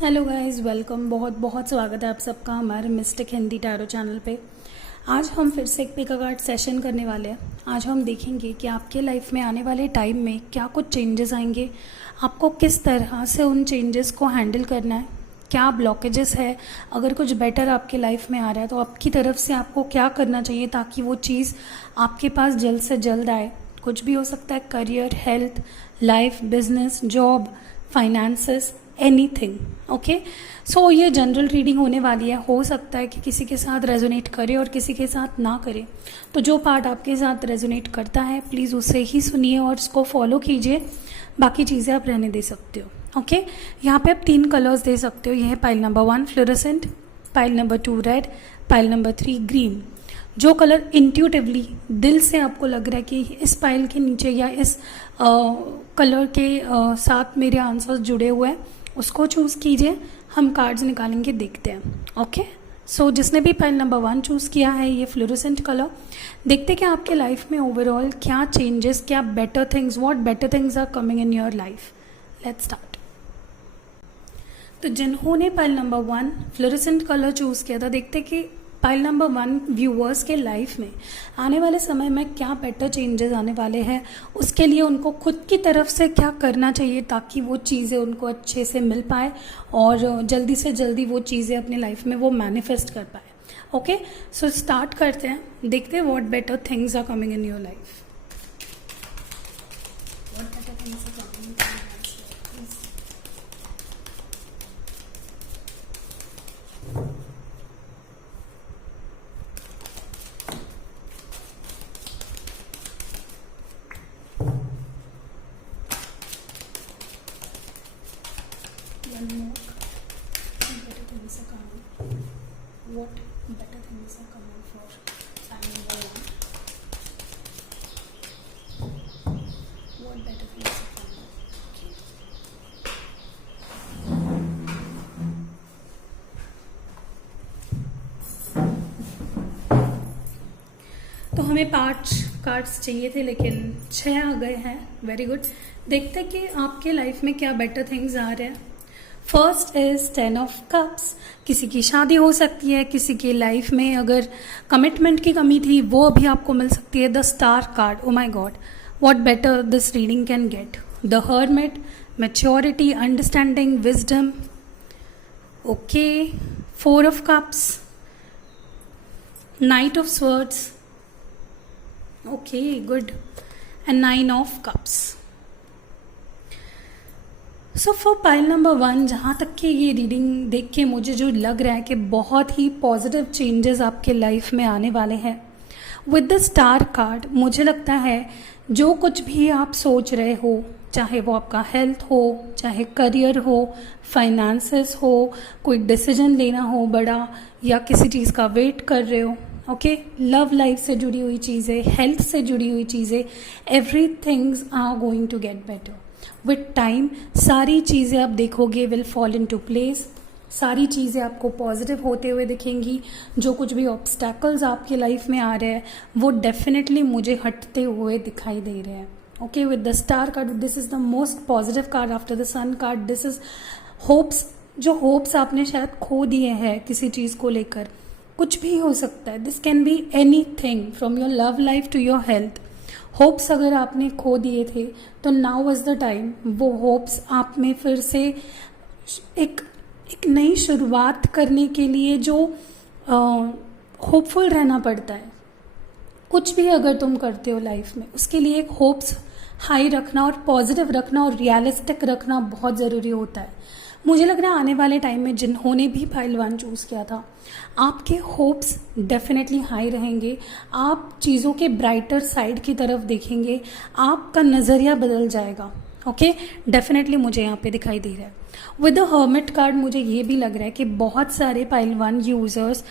Hello guys, welcome. बहुत बहुत स्वागत है आप सबका हमारे मिस्टिक हिंदी टैरो चैनल पे। आज हम फिर से एक पिक अ कार्ड सेशन करने वाले हैं। आज हम देखेंगे कि आपके लाइफ में आने वाले टाइम में क्या कुछ चेंजेस आएंगे, आपको किस तरह से उन चेंजेस को हैंडल करना है, क्या ब्लॉकेजेस है, अगर कुछ बेटर आपके लाइफ में आ रहा है तो आपकी तरफ से आपको क्या करना चाहिए ताकि वो चीज़ आपके पास जल्द से जल्द आए। कुछ भी हो सकता है, career, health, life, business, job, finances, anything. Okay, so ये जनरल रीडिंग होने वाली है। हो सकता है कि किसी के साथ रेजोनेट करे और किसी के साथ ना करे, तो जो पार्ट आपके साथ रेजोनेट करता है प्लीज़ उसे ही सुनिए और उसको फॉलो कीजिए। बाकी चीज़ें आप रहने दे सकते हो। ओके, यहाँ पे आप 3 कलर्स दे सकते हो। यह है pile number 1 fluorescent, pile number 2 red, pile number 3 green. जो कलर इंट्यूटिवली दिल से आपको लग रहा है कि इस पाइल के नीचे या इस कलर के साथ मेरे आंसर्स जुड़े हुए हैं, उसको चूज़ कीजिए। हम कार्ड्स निकालेंगे, देखते हैं। ओके, सो जिसने भी पाइल नंबर 1 चूज़ किया है, ये फ्लोरेसेंट कलर, देखते कि आपके लाइफ में ओवरऑल क्या चेंजेस, क्या better things, what better things are coming in your life. Let's start. तो जिन्होंने pile number 1 fluorescent colour choose किया था, देखते कि पाइल नंबर 1 व्यूअर्स के लाइफ में आने वाले समय में क्या बेटर चेंजेस आने वाले हैं, उसके लिए उनको खुद की तरफ से क्या करना चाहिए ताकि वो चीज़ें उनको अच्छे से मिल पाए और जल्दी से जल्दी वो चीज़ें अपने लाइफ में वो मैनिफेस्ट कर पाए। ओके, सो स्टार्ट करते हैं, देखते हैं what better things are coming in your life. What better things are coming for time number 1? What better things are coming? Okay. तो हमें 5 कार्ड्स चाहिए थे लेकिन 6 आ गए हैं। Very good. देखते हैं कि आपके लाइफ में क्या बेटर थिंग्स आ रहे हैं। First is 10 of cups. किसी की शादी हो सकती है, किसी की लाइफ में अगर कमिटमेंट की कमी थी वो अभी आपको मिल सकती है। The star card, oh my God, what better this reading can get. The hermit, maturity, understanding, wisdom. Okay, 4 of cups, night of swords, okay good, and 9 of cups. So for pile number 1, जहाँ तक कि ये reading देख के मुझे जो लग रहा है कि बहुत ही पॉजिटिव चेंजेस आपके लाइफ में आने वाले हैं। विद द स्टार कार्ड मुझे लगता है जो कुछ भी आप सोच रहे हो, चाहे वो आपका हेल्थ हो, चाहे करियर हो, फाइनेंसेस हो, कोई डिसीजन लेना हो बड़ा, या किसी चीज़ का वेट कर रहे हो, ओके, लव लाइफ से जुड़ी हुई चीज़ें, हेल्थ से जुड़ी हुई चीज़ें, every things are going to get better with time. सारी चीज़ें आप देखोगे will fall into place. सारी चीज़ें आपको पॉजिटिव होते हुए दिखेंगी। जो कुछ भी ऑब्स्टैकल्स आपके लाइफ में आ रहे हैं वो डेफिनेटली मुझे हटते हुए दिखाई दे रहे हैं। Okay, with the star card, this is the most positive card after the sun card. This is hopes. जो होप्स आपने शायद खो दिए हैं किसी चीज़ को लेकर, कुछ भी हो सकता है। This can be anything from your love life to your health. Hopes अगर आपने खो दिए थे तो नाउ इज़ द टाइम वो होप्स आप में फिर से एक नई शुरुआत करने के लिए जो होपफुल रहना पड़ता है। कुछ भी अगर तुम करते हो लाइफ में, उसके लिए एक होप्स हाई रखना और पॉजिटिव रखना और रियलिस्टिक रखना बहुत ज़रूरी होता है। मुझे लग रहा है आने वाले टाइम में जिन्होंने भी पाइल 1 चूज़ किया था, आपके होप्स डेफिनेटली हाई रहेंगे। आप चीज़ों के ब्राइटर साइड की तरफ देखेंगे, आपका नज़रिया बदल जाएगा। ओके, डेफिनेटली मुझे यहाँ पे दिखाई दे रहा है। विद द हर्मिट कार्ड मुझे ये भी लग रहा है कि बहुत सारे पाइल 1 यूज़र्स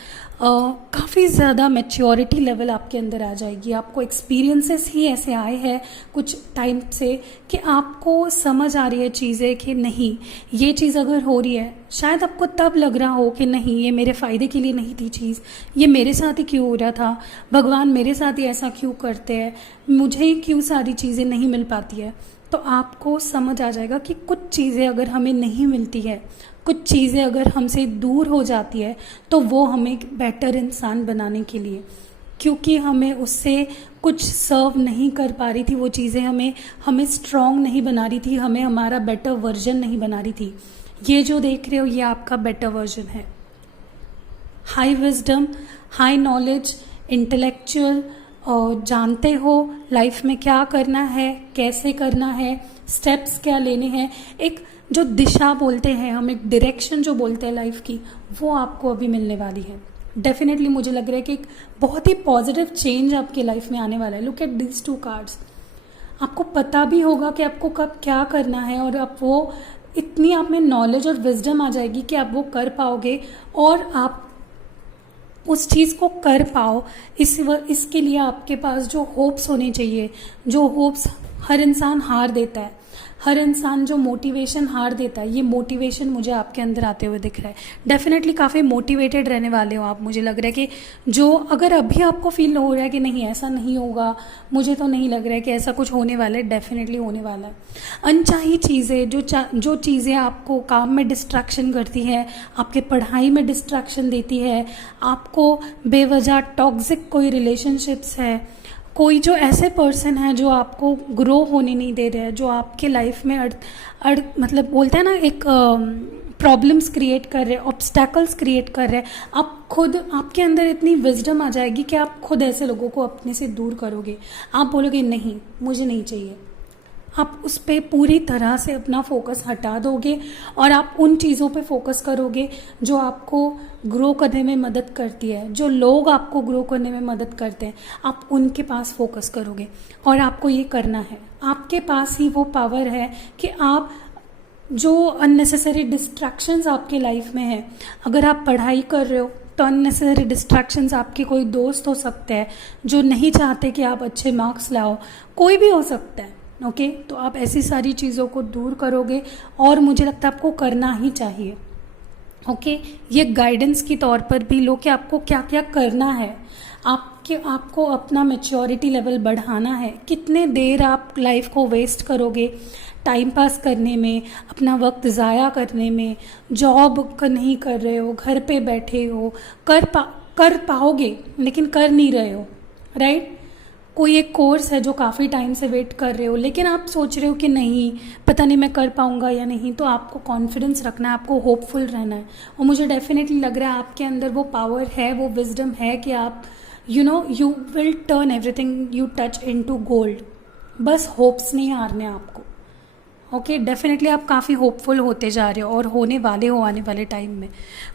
काफ़ी ज़्यादा मैच्योरिटी लेवल आपके अंदर आ जाएगी। आपको एक्सपीरियंसेस ही ऐसे आए हैं कुछ टाइम से कि आपको समझ आ रही है चीज़ें कि नहीं, ये चीज़ अगर हो रही है, शायद आपको तब लग रहा हो कि नहीं, ये मेरे फ़ायदे के लिए नहीं थी चीज़, ये मेरे साथ ही क्यों हो रहा था, भगवान मेरे साथ ही ऐसा क्यों करते हैं, मुझे ही क्यों सारी चीज़ें नहीं मिल पाती है। तो आपको समझ आ जाएगा कि कुछ चीज़ें अगर हमें नहीं मिलती है, कुछ चीज़ें अगर हमसे दूर हो जाती है, तो वो हमें एक बेटर इंसान बनाने के लिए, क्योंकि हमें उससे कुछ सर्व नहीं कर पा रही थी, वो चीज़ें हमें स्ट्रॉन्ग नहीं बना रही थी, हमें हमारा बेटर वर्जन नहीं बना रही थी। ये जो देख रहे हो ये आपका बेटर वर्जन है। High wisdom, high knowledge, intellectual, और जानते हो लाइफ में क्या करना है, कैसे करना है, स्टेप्स क्या लेने हैं, एक जो दिशा बोलते हैं हम, एक डायरेक्शन जो बोलते हैं लाइफ की, वो आपको अभी मिलने वाली है। डेफिनेटली मुझे लग रहा है कि एक बहुत ही पॉजिटिव चेंज आपकी लाइफ में आने वाला है। Look at this 2 cards. आपको पता भी होगा कि आपको कब क्या करना है, और आप वो इतनी आप में नॉलेज और विजडम आ जाएगी कि आप वो कर पाओगे और आप उस चीज़ को कर पाओ। इसके लिए आपके पास जो होप्स होने चाहिए, जो होप्स हर इंसान हार देता है, हर इंसान जो मोटिवेशन हार देता है, ये मोटिवेशन मुझे आपके अंदर आते हुए दिख रहा है। डेफिनेटली काफ़ी मोटिवेटेड रहने वाले हो आप। मुझे लग रहा है कि जो अगर अभी आपको फील हो रहा है कि नहीं ऐसा नहीं होगा, मुझे तो नहीं लग रहा है कि ऐसा कुछ होने वाला है, डेफिनेटली होने वाला है। अनचाही चीज़ें जो चीज़ें आपको काम में डिस्ट्रैक्शन करती है, आपके पढ़ाई में डिस्ट्रैक्शन देती है, आपको बेवजह टॉक्सिक कोई रिलेशनशिप्स है, कोई जो ऐसे पर्सन है जो आपको ग्रो होने नहीं दे रहे हैं, जो आपके लाइफ में मतलब बोलते हैं ना एक प्रॉब्लम्स क्रिएट कर रहे हैं, ऑब्स्टैकल्स क्रिएट कर रहे हैं, आप खुद आपके अंदर इतनी विजडम आ जाएगी कि आप खुद ऐसे लोगों को अपने से दूर करोगे। आप बोलोगे नहीं मुझे नहीं चाहिए, आप उस पर पूरी तरह से अपना फोकस हटा दोगे और आप उन चीज़ों पे फोकस करोगे जो आपको ग्रो करने में मदद करती है, जो लोग आपको ग्रो करने में मदद करते हैं, आप उनके पास फोकस करोगे। और आपको ये करना है, आपके पास ही वो पावर है कि आप जो अननेसेसरी डिस्ट्रैक्शंस आपके लाइफ में है, अगर आप पढ़ाई कर रहे हो तो अननेसेसरी डिस्ट्रैक्शंस आपके कोई दोस्त हो सकते हैं जो नहीं चाहते कि आप अच्छे मार्क्स लाओ, कोई भी हो सकता है। ओके तो आप ऐसी सारी चीज़ों को दूर करोगे और मुझे लगता है आपको करना ही चाहिए। ओके ये गाइडेंस की तौर पर भी लो कि आपको क्या क्या करना है। आपको अपना मैच्योरिटी लेवल बढ़ाना है। कितने देर आप लाइफ को वेस्ट करोगे टाइम पास करने में, अपना वक्त ज़ाया करने में, जॉब नहीं कर रहे हो, घर पे बैठे हो, कर पाओगे लेकिन कर नहीं रहे हो, राइट। कोई एक कोर्स है जो काफ़ी टाइम से वेट कर रहे हो लेकिन आप सोच रहे हो कि नहीं पता नहीं मैं कर पाऊंगा या नहीं, तो आपको कॉन्फिडेंस रखना है, आपको होपफुल रहना है। और मुझे डेफिनेटली लग रहा है आपके अंदर वो पावर है, वो विजडम है कि आप you will turn everything you touch into gold. बस होप्स नहीं हारने आपको। ओके डेफिनेटली आप काफ़ी होपफुल होते जा रहे हो और होने वाले हो आने वाले टाइम में।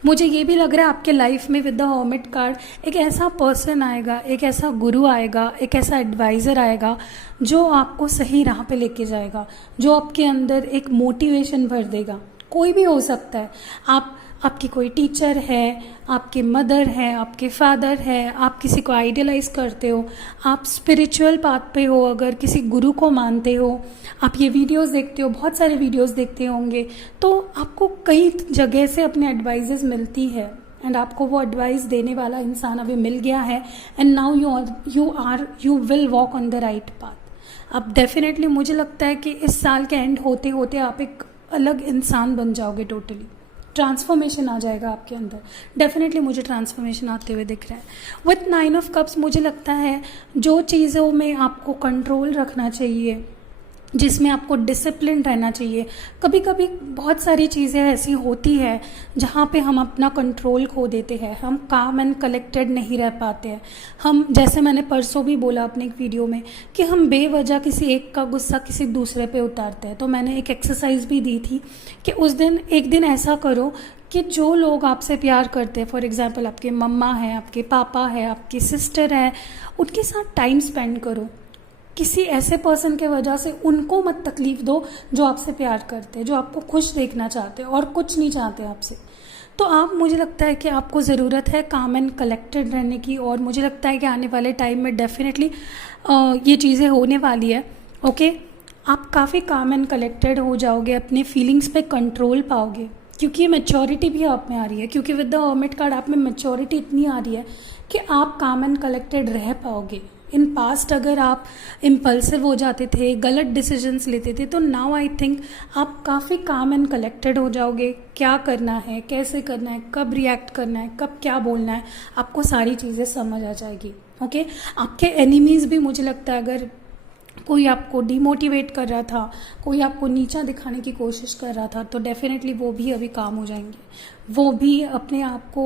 मुझे ये भी लग रहा है आपके लाइफ में विद द हर्मिट कार्ड एक ऐसा पर्सन आएगा, एक ऐसा गुरु आएगा, एक ऐसा एडवाइज़र आएगा जो आपको सही राह पे लेके जाएगा, जो आपके अंदर एक मोटिवेशन भर देगा। कोई भी हो सकता है, आपकी कोई टीचर है, आपके मदर है, आपके फादर है, आप किसी को आइडियलाइज करते हो, आप स्पिरिचुअल पाथ पे हो, अगर किसी गुरु को मानते हो, आप ये वीडियोस देखते हो, बहुत सारे वीडियोस देखते होंगे, तो आपको कई जगह से अपने एडवाइजेस मिलती है एंड आपको वो एडवाइस देने वाला इंसान अभी मिल गया है and now you will walk on the right path. अब डेफिनेटली मुझे लगता है कि इस साल के एंड होते होते आप एक अलग इंसान बन जाओगे, टोटली ट्रांसफॉर्मेशन आ जाएगा आपके अंदर। डेफिनेटली मुझे ट्रांसफॉर्मेशन आते हुए दिख रहा है। विथ 9 ऑफ कप्स मुझे लगता है जो चीज़ों में आपको कंट्रोल रखना चाहिए, जिसमें आपको डिसिप्लिन रहना चाहिए, कभी कभी बहुत सारी चीज़ें ऐसी होती है जहाँ पे हम अपना कंट्रोल खो देते हैं, हम काम एंड कलेक्टेड नहीं रह पाते हैं। हम जैसे मैंने परसों भी बोला अपने एक वीडियो में कि हम बेवजह किसी एक का गुस्सा किसी दूसरे पे उतारते हैं। तो मैंने एक एक्सरसाइज भी दी थी कि उस दिन एक दिन ऐसा करो कि जो लोग आपसे प्यार करते हैं, फॉर एग्जाम्पल आपके मम्मा है, आपके पापा है, आपकी सिस्टर है, उनके साथ टाइम स्पेंड करो। किसी ऐसे पर्सन के वजह से उनको मत तकलीफ दो जो आपसे प्यार करते हैं, जो आपको खुश देखना चाहते हैं और कुछ नहीं चाहते आपसे। तो मुझे लगता है कि आपको ज़रूरत है काम एंड कलेक्टेड रहने की, और मुझे लगता है कि आने वाले टाइम में डेफिनेटली ये चीज़ें होने वाली है। ओके आप काफ़ी काम एंड कलेक्टेड हो जाओगे, अपने फीलिंग्स पे कंट्रोल पाओगे, क्योंकि ये मैच्योरिटी भी आप में आ रही है, क्योंकि विद द हर्मिट कार्ड आप में मैच्योरिटी इतनी आ रही है कि आप काम एंड कलेक्टेड रह पाओगे इन पास्ट अगर आप इम्पल्सिव हो जाते थे, गलत डिसीजंस लेते थे, तो नाउ आई थिंक आप काफ़ी काम एंड कलेक्टेड हो जाओगे। क्या करना है, कैसे करना है, कब रिएक्ट करना है, कब क्या बोलना है, आपको सारी चीज़ें समझ आ जाएगी। ओके, आपके एनिमीज़ भी मुझे लगता है अगर कोई आपको डिमोटिवेट कर रहा था, कोई आपको नीचा दिखाने की कोशिश कर रहा था, तो डेफिनेटली वो भी अभी काम हो जाएंगे। वो भी अपने आप को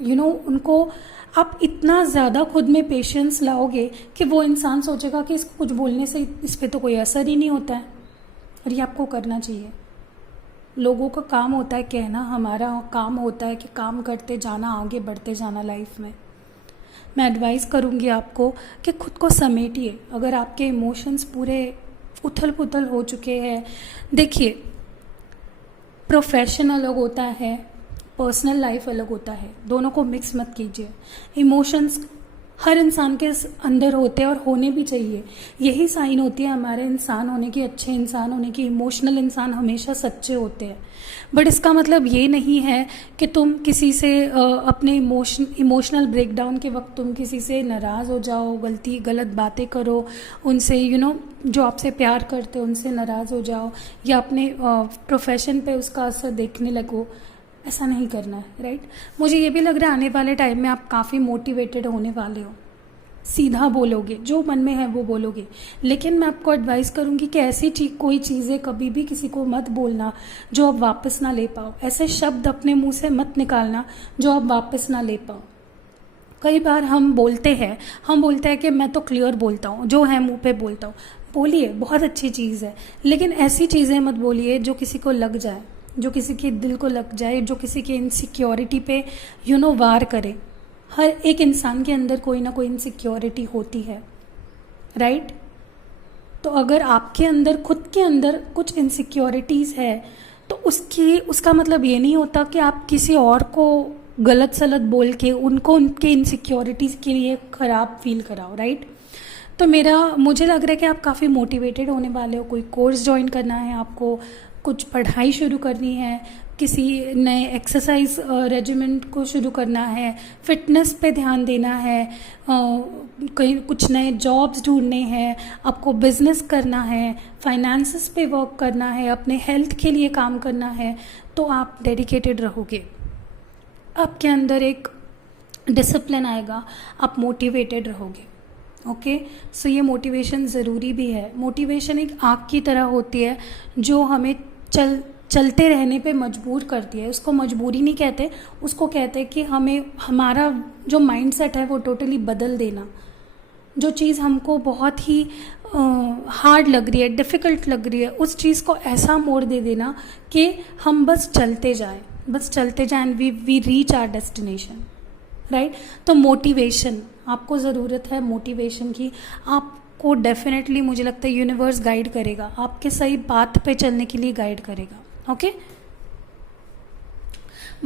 उनको आप इतना ज़्यादा खुद में पेशेंस लाओगे कि वो इंसान सोचेगा कि इसको कुछ बोलने से इस पर तो कोई असर ही नहीं होता है, और ये आपको करना चाहिए। लोगों का काम होता है कहना, हमारा काम होता है कि काम करते जाना, आगे बढ़ते जाना लाइफ में। मैं एडवाइस करूँगी आपको कि खुद को समेटिए। अगर आपके इमोशंस पूरे उथल पुथल हो चुके हैं, देखिए प्रोफेशन अलग होता है, पर्सनल लाइफ अलग होता है, दोनों को मिक्स मत कीजिए। इमोशंस हर इंसान के अंदर होते हैं और होने भी चाहिए। यही साइन होती है हमारे इंसान होने की, अच्छे इंसान होने की। इमोशनल इंसान हमेशा सच्चे होते हैं। बट इसका मतलब ये नहीं है कि तुम किसी से अपने इमोशनल ब्रेकडाउन के वक्त तुम किसी से नाराज़ हो जाओ, गलत बातें करो, उनसे जो आपसे प्यार करते हो उनसे नाराज़ हो जाओ, या अपने प्रोफेशन पे उसका असर देखने लगो। ऐसा नहीं करना है, राइट। मुझे ये भी लग रहा है आने वाले टाइम में आप काफ़ी मोटिवेटेड होने वाले हो, सीधा बोलोगे, जो मन में है वो बोलोगे। लेकिन मैं आपको एडवाइस करूंगी कि ऐसी कोई चीज़ें कभी भी किसी को मत बोलना जो आप वापस ना ले पाओ। ऐसे शब्द अपने मुंह से मत निकालना जो आप वापस ना ले पाओ। कई बार हम बोलते हैं कि मैं तो क्लियर बोलता हूँ, जो है मुंह पे बोलता हूँ। बोलिए, बहुत अच्छी चीज़ है, लेकिन ऐसी चीज़ें मत बोलिए जो किसी को लग जाए, जो किसी के दिल को लग जाए, जो किसी की इनसिक्योरिटी पे वार करे। हर एक इंसान के अंदर कोई ना कोई इनसिक्योरिटी होती है, राइट। तो अगर आपके अंदर खुद के अंदर कुछ इनसिक्योरिटीज़ है तो उसका मतलब ये नहीं होता कि आप किसी और को गलत सलत बोल के उनको उनके इनसिक्योरिटीज़ के लिए ख़राब फील कराओ, राइट। तो मुझे लग रहा है कि आप काफ़ी मोटिवेटेड होने वाले हो। कोई कोर्स ज्वाइन करना है आपको, कुछ पढ़ाई शुरू करनी है, किसी नए एक्सरसाइज रेजिमेंट को शुरू करना है, फिटनेस पे ध्यान देना है, कहीं कुछ नए जॉब्स ढूंढने हैं, आपको बिजनेस करना है, फाइनेंसेस पे वर्क करना है, अपने हेल्थ के लिए काम करना है, तो आप डेडिकेटेड रहोगे। आपके अंदर एक डिसिप्लिन आएगा, आप मोटिवेटेड रहोगे। ओके, सो ये मोटिवेशन ज़रूरी भी है। मोटिवेशन एक आग की तरह होती है जो हमें चलते रहने पे मजबूर करती है। उसको मजबूरी नहीं कहते, उसको कहते हैं कि हमारा जो माइंडसेट है वो टोटली बदल देना। जो चीज़ हमको बहुत ही हार्ड लग रही है, डिफ़िकल्ट लग रही है, उस चीज़ को ऐसा मोड़ दे देना कि हम बस चलते जाएं and we reach our destination, right. तो मोटिवेशन, आपको ज़रूरत है मोटिवेशन की। आपको डेफिनेटली मुझे लगता है यूनिवर्स गाइड करेगा, आपके सही पाथ पे चलने के लिए गाइड करेगा। ओके,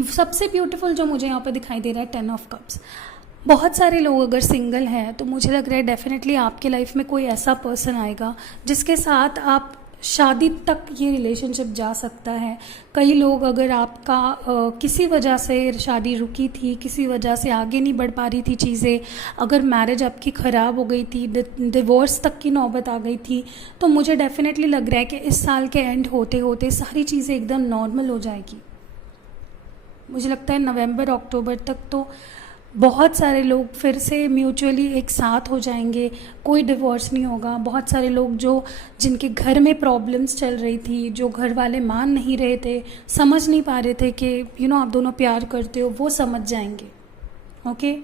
सबसे ब्यूटीफुल जो मुझे यहाँ पे दिखाई दे रहा है 10 ऑफ कप्स। बहुत सारे लोग अगर सिंगल हैं तो मुझे लग रहा है डेफिनेटली आपके लाइफ में कोई ऐसा पर्सन आएगा जिसके साथ आप शादी तक ये रिलेशनशिप जा सकता है। कई लोग अगर आपका किसी वजह से शादी रुकी थी, किसी वजह से आगे नहीं बढ़ पा रही थी चीज़ें, अगर मैरिज आपकी ख़राब हो गई थी, डिवोर्स तक की नौबत आ गई थी, तो मुझे डेफिनेटली लग रहा है कि इस साल के एंड होते होते सारी चीज़ें एकदम नॉर्मल हो जाएगी। मुझे लगता है नवंबर अक्टूबर तक तो बहुत सारे लोग फिर से म्यूचुअली एक साथ हो जाएंगे, कोई डिवोर्स नहीं होगा। बहुत सारे लोग जिनके घर में प्रॉब्लम्स चल रही थी, जो घर वाले मान नहीं रहे थे, समझ नहीं पा रहे थे कि आप दोनों प्यार करते हो, वो समझ जाएंगे। ओके,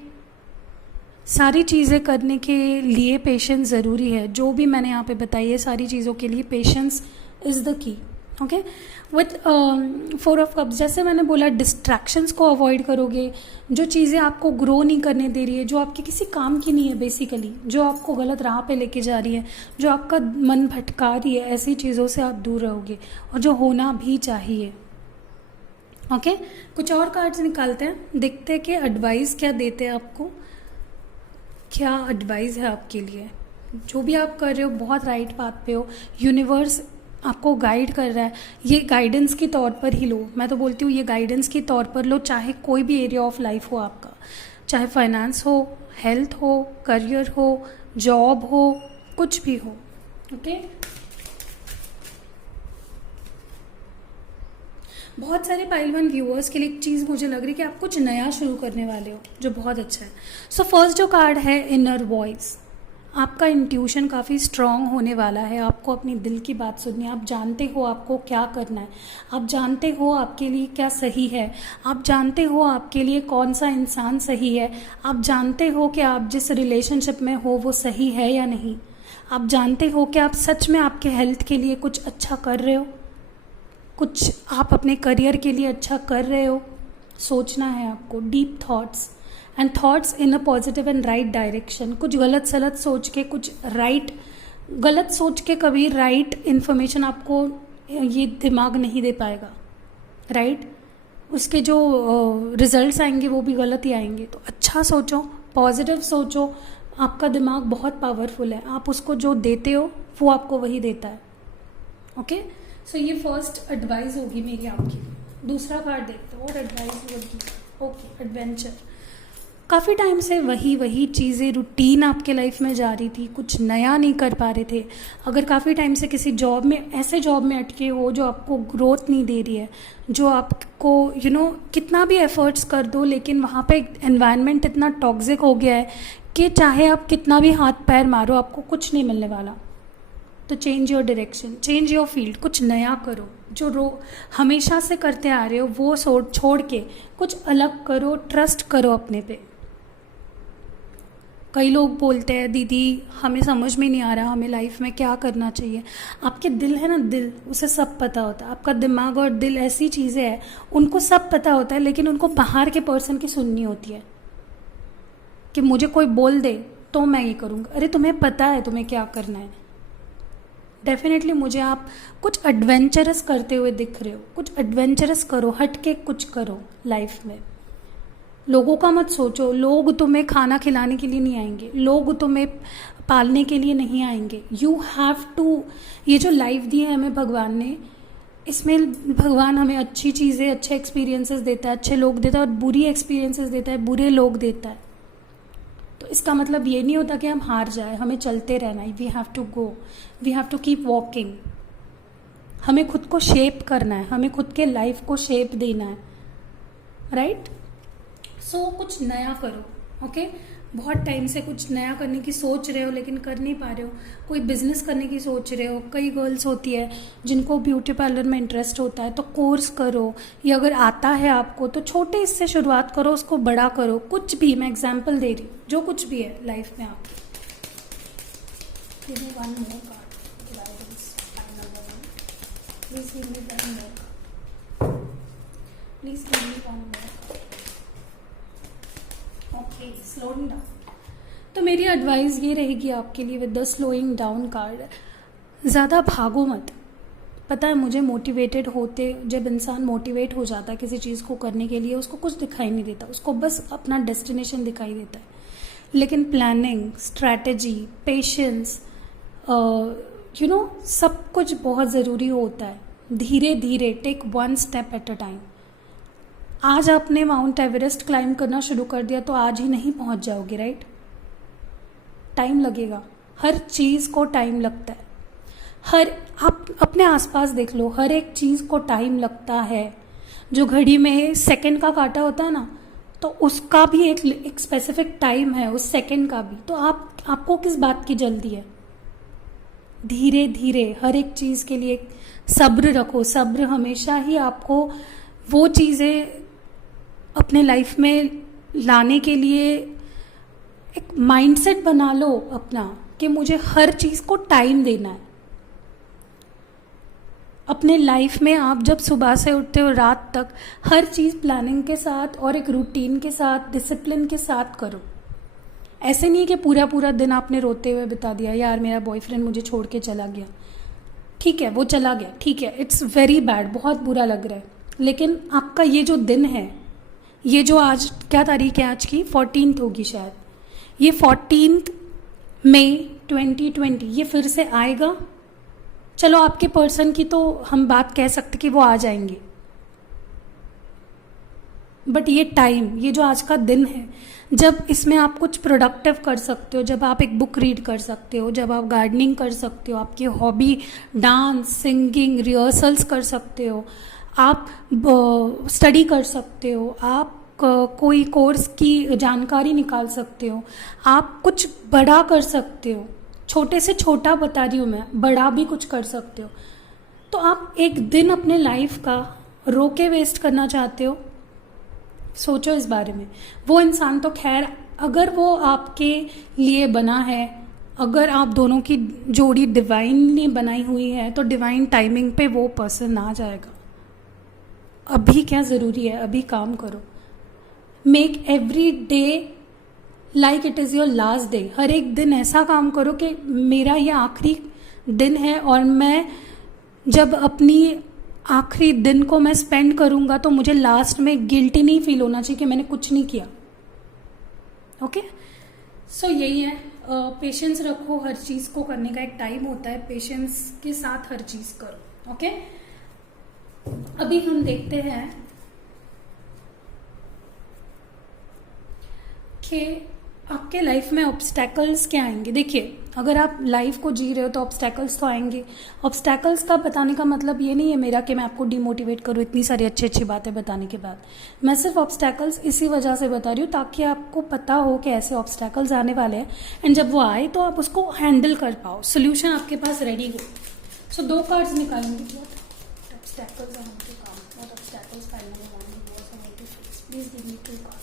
सारी चीज़ें करने के लिए पेशेंस ज़रूरी है। जो भी मैंने यहाँ पे बताई है सारी चीज़ों के लिए patience is the key. Okay, with 4 of cups, जैसे मैंने बोला डिस्ट्रैक्शंस को अवॉइड करोगे। जो चीज़ें आपको ग्रो नहीं करने दे रही है, जो आपके किसी काम की नहीं है बेसिकली, जो आपको गलत राह पे लेके जा रही है, जो आपका मन भटका रही है, ऐसी चीज़ों से आप दूर रहोगे, और जो होना भी चाहिए। ओके, कुछ और कार्ड्स निकालते हैं, देखते हैं कि एडवाइस क्या देते हैं आपको, क्या एडवाइस है आपके लिए। जो भी आप कर रहे हो बहुत राइट पाथ पे हो, यूनिवर्स आपको गाइड कर रहा है। ये गाइडेंस के तौर पर ही लो, मैं तो बोलती हूँ ये गाइडेंस के तौर पर लो, चाहे कोई भी एरिया ऑफ लाइफ हो आपका, चाहे फाइनेंस हो, हेल्थ हो, करियर हो, जॉब हो, कुछ भी हो। ओके, बहुत सारे पाइल वन व्यूअर्स के लिए एक चीज़ मुझे लग रही है कि आप कुछ नया शुरू करने वाले हो, जो बहुत अच्छा है। सो फर्स्ट जो कार्ड है इनर वॉइस, आपका इंट्यूशन काफ़ी स्ट्रांग होने वाला है। आपको अपनी दिल की बात सुननी है। आप जानते हो आपको क्या करना है, आप जानते हो आपके लिए क्या सही है, आप जानते हो आपके लिए कौन सा इंसान सही है, आप जानते हो कि आप जिस रिलेशनशिप में हो वो सही है या नहीं, आप जानते हो कि आप सच में आपके हेल्थ के लिए कुछ अच्छा कर रहे हो, कुछ आप अपने करियर के लिए अच्छा कर रहे हो। सोचना है आपको, deep thoughts and thoughts in a positive and right direction. कुछ गलत सलत सोच के, कुछ राइट गलत सोच के कभी राइट इन्फॉर्मेशन आपको ये दिमाग नहीं दे पाएगा, राइट। उसके जो रिजल्ट्स आएंगे वो भी गलत ही आएंगे। तो अच्छा सोचो, पॉजिटिव सोचो, आपका दिमाग बहुत पावरफुल है। आप उसको जो देते हो वो आपको वही देता है। ओके, सो ये फर्स्ट एडवाइस होगी मेरी आपकी। दूसरा कार्ड देखते हो और एडवाइस होगी। Okay, adventure. काफ़ी टाइम से वही चीज़ें रूटीन आपके लाइफ में जा रही थी, कुछ नया नहीं कर पा रहे थे। अगर काफ़ी टाइम से किसी जॉब में, ऐसे जॉब में अटके हो जो आपको ग्रोथ नहीं दे रही है, जो आपको कितना भी एफर्ट्स कर दो लेकिन वहाँ पे एनवायरनमेंट इतना टॉक्सिक हो गया है कि चाहे आप कितना भी हाथ पैर मारो आपको कुछ नहीं मिलने वाला। तो change your direction, change your field, कुछ नया करो। जो हमेशा से करते आ रहे हो वो छोड़ के कुछ अलग करो, ट्रस्ट करो अपने पे। कई लोग बोलते हैं दीदी हमें समझ में नहीं आ रहा हमें लाइफ में क्या करना चाहिए। आपके दिल है ना, दिल, उसे सब पता होता है। आपका दिमाग और दिल ऐसी चीज़ें हैं, उनको सब पता होता है, लेकिन उनको बाहर के पर्सन की सुननी होती है कि मुझे कोई बोल दे तो मैं ये करूँगा। अरे तुम्हें पता है तुम्हें क्या करना है। डेफिनेटली मुझे आप कुछ एडवेंचरस करते हुए दिख रहे हो, कुछ एडवेंचरस करो, हट के कुछ करो लाइफ में। लोगों का मत सोचो, लोग तुम्हें खाना खिलाने के लिए नहीं आएंगे, लोग तुम्हें पालने के लिए नहीं आएंगे। यू हैव टू, ये जो लाइफ दी है हमें भगवान ने, इसमें भगवान हमें अच्छी चीज़ें, अच्छे एक्सपीरियंसेस देता है, अच्छे लोग देता है, और बुरी एक्सपीरियंसेस देता है, बुरे लोग देता है। तो इसका मतलब ये नहीं होता कि हम हार जाए, हमें चलते रहना है। We have to go, we have to keep walking. हमें खुद को शेप करना है, हमें खुद के लाइफ को शेप देना है, राइट। सो कुछ नया करो। ओके, बहुत टाइम से कुछ नया करने की सोच रहे हो लेकिन कर नहीं पा रहे हो। कोई बिजनेस करने की सोच रहे हो। कई गर्ल्स होती है जिनको ब्यूटी पार्लर में इंटरेस्ट होता है, तो कोर्स करो, या अगर आता है आपको तो छोटे इससे शुरुआत करो, उसको बड़ा करो। कुछ भी, मैं एग्जांपल दे रही हूँ, जो कुछ भी है लाइफ में आप। Give me one more card. Guidance. Card number 1. Please give me one more card. Please give me one more card. Okay, slowing down. तो मेरी एडवाइस ये रहेगी आपके लिए with the slowing down card, ज़्यादा भागो मत। पता है मुझे, मोटिवेटेड होते, जब इंसान मोटिवेट हो जाता है किसी चीज़ को करने के लिए, उसको कुछ दिखाई नहीं देता, उसको बस अपना डेस्टिनेशन दिखाई देता है। लेकिन प्लानिंग, स्ट्रैटेजी, पेशेंस, सब कुछ बहुत ज़रूरी होता है। धीरे धीरे, take one step at a time. आज आपने माउंट एवरेस्ट क्लाइंब करना शुरू कर दिया तो आज ही नहीं पहुंच जाओगे, राइट। टाइम लगेगा, हर चीज़ को टाइम लगता है। आप अपने आसपास देख लो, हर एक चीज़ को टाइम लगता है। जो घड़ी में सेकंड का कांटा होता है ना, तो उसका भी एक स्पेसिफिक टाइम है, उस सेकंड का भी। तो आपको किस बात की जल्दी है। धीरे धीरे हर एक चीज़ के लिए सब्र रखो। सब्र हमेशा ही आपको वो चीज़ें अपने लाइफ में लाने के लिए एक माइंडसेट बना लो अपना, कि मुझे हर चीज़ को टाइम देना है। अपने लाइफ में आप जब सुबह से उठते हो रात तक, हर चीज़ प्लानिंग के साथ और एक रूटीन के साथ, डिसिप्लिन के साथ करो। ऐसे नहीं कि पूरा पूरा दिन आपने रोते हुए बिता दिया, यार मेरा बॉयफ्रेंड मुझे छोड़ के चला गया। ठीक है, वो चला गया, ठीक है, इट्स वेरी बैड, बहुत बुरा लग रहा है। लेकिन आपका ये जो दिन है, ये जो आज क्या तारीख है आज की, 14th होगी शायद, ये 14 मई 2020 ये फिर से आएगा। चलो आपके पर्सन की तो हम बात कह सकते कि वो आ जाएंगे, बट ये टाइम, ये जो आज का दिन है, जब इसमें आप कुछ प्रोडक्टिव कर सकते हो, जब आप एक बुक रीड कर सकते हो, जब आप गार्डनिंग कर सकते हो, आपकी हॉबी डांस, सिंगिंग, रिहर्सल्स कर सकते हो, आप स्टडी कर सकते हो, आप कोई कोर्स की जानकारी निकाल सकते हो, आप कुछ बड़ा कर सकते हो। छोटे से छोटा बता रही हूँ मैं, बड़ा भी कुछ कर सकते हो। तो आप एक दिन अपने लाइफ का रोके वेस्ट करना चाहते हो? सोचो इस बारे में। वो इंसान तो खैर, अगर वो आपके लिए बना है, अगर आप दोनों की जोड़ी डिवाइनली बनाई हुई है, तो डिवाइन टाइमिंग पे वो पर्सन आ जाएगा। अभी क्या ज़रूरी है, अभी काम करो। Make every day like it is your last day. हर एक दिन ऐसा काम करो कि मेरा ये आखिरी दिन है, और मैं जब अपनी आखिरी दिन को मैं स्पेंड करूँगा तो मुझे लास्ट में गिल्टी नहीं फील होना चाहिए कि मैंने कुछ नहीं किया। ओके, सो यही है। पेशेंस रखो, हर चीज़ को करने का एक टाइम होता है, पेशेंस के साथ हर चीज़ करो। ओके, अभी हम देखते हैं कि आपके लाइफ में ऑब्स्टैकल्स क्या आएंगे। देखिए, अगर आप लाइफ को जी रहे हो तो ऑब्स्टैकल्स तो आएंगे। ऑब्स्टैकल्स का बताने का मतलब ये नहीं है मेरा कि मैं आपको डिमोटिवेट करूँ इतनी सारी अच्छी अच्छी बातें बताने के बाद। मैं सिर्फ ऑब्स्टैकल्स इसी वजह से बता रही हूँ ताकि आपको पता हो कि ऐसे ऑब्स्टैकल्स आने वाले हैं, एंड जब वो आए तो आप उसको हैंडल कर पाओ, सोल्यूशन आपके पास रेडी हो। सो 2 कार्ड्स निकालेंगे। Obstacles are to come, what obstacles finally want to face. Please give me 2 cards.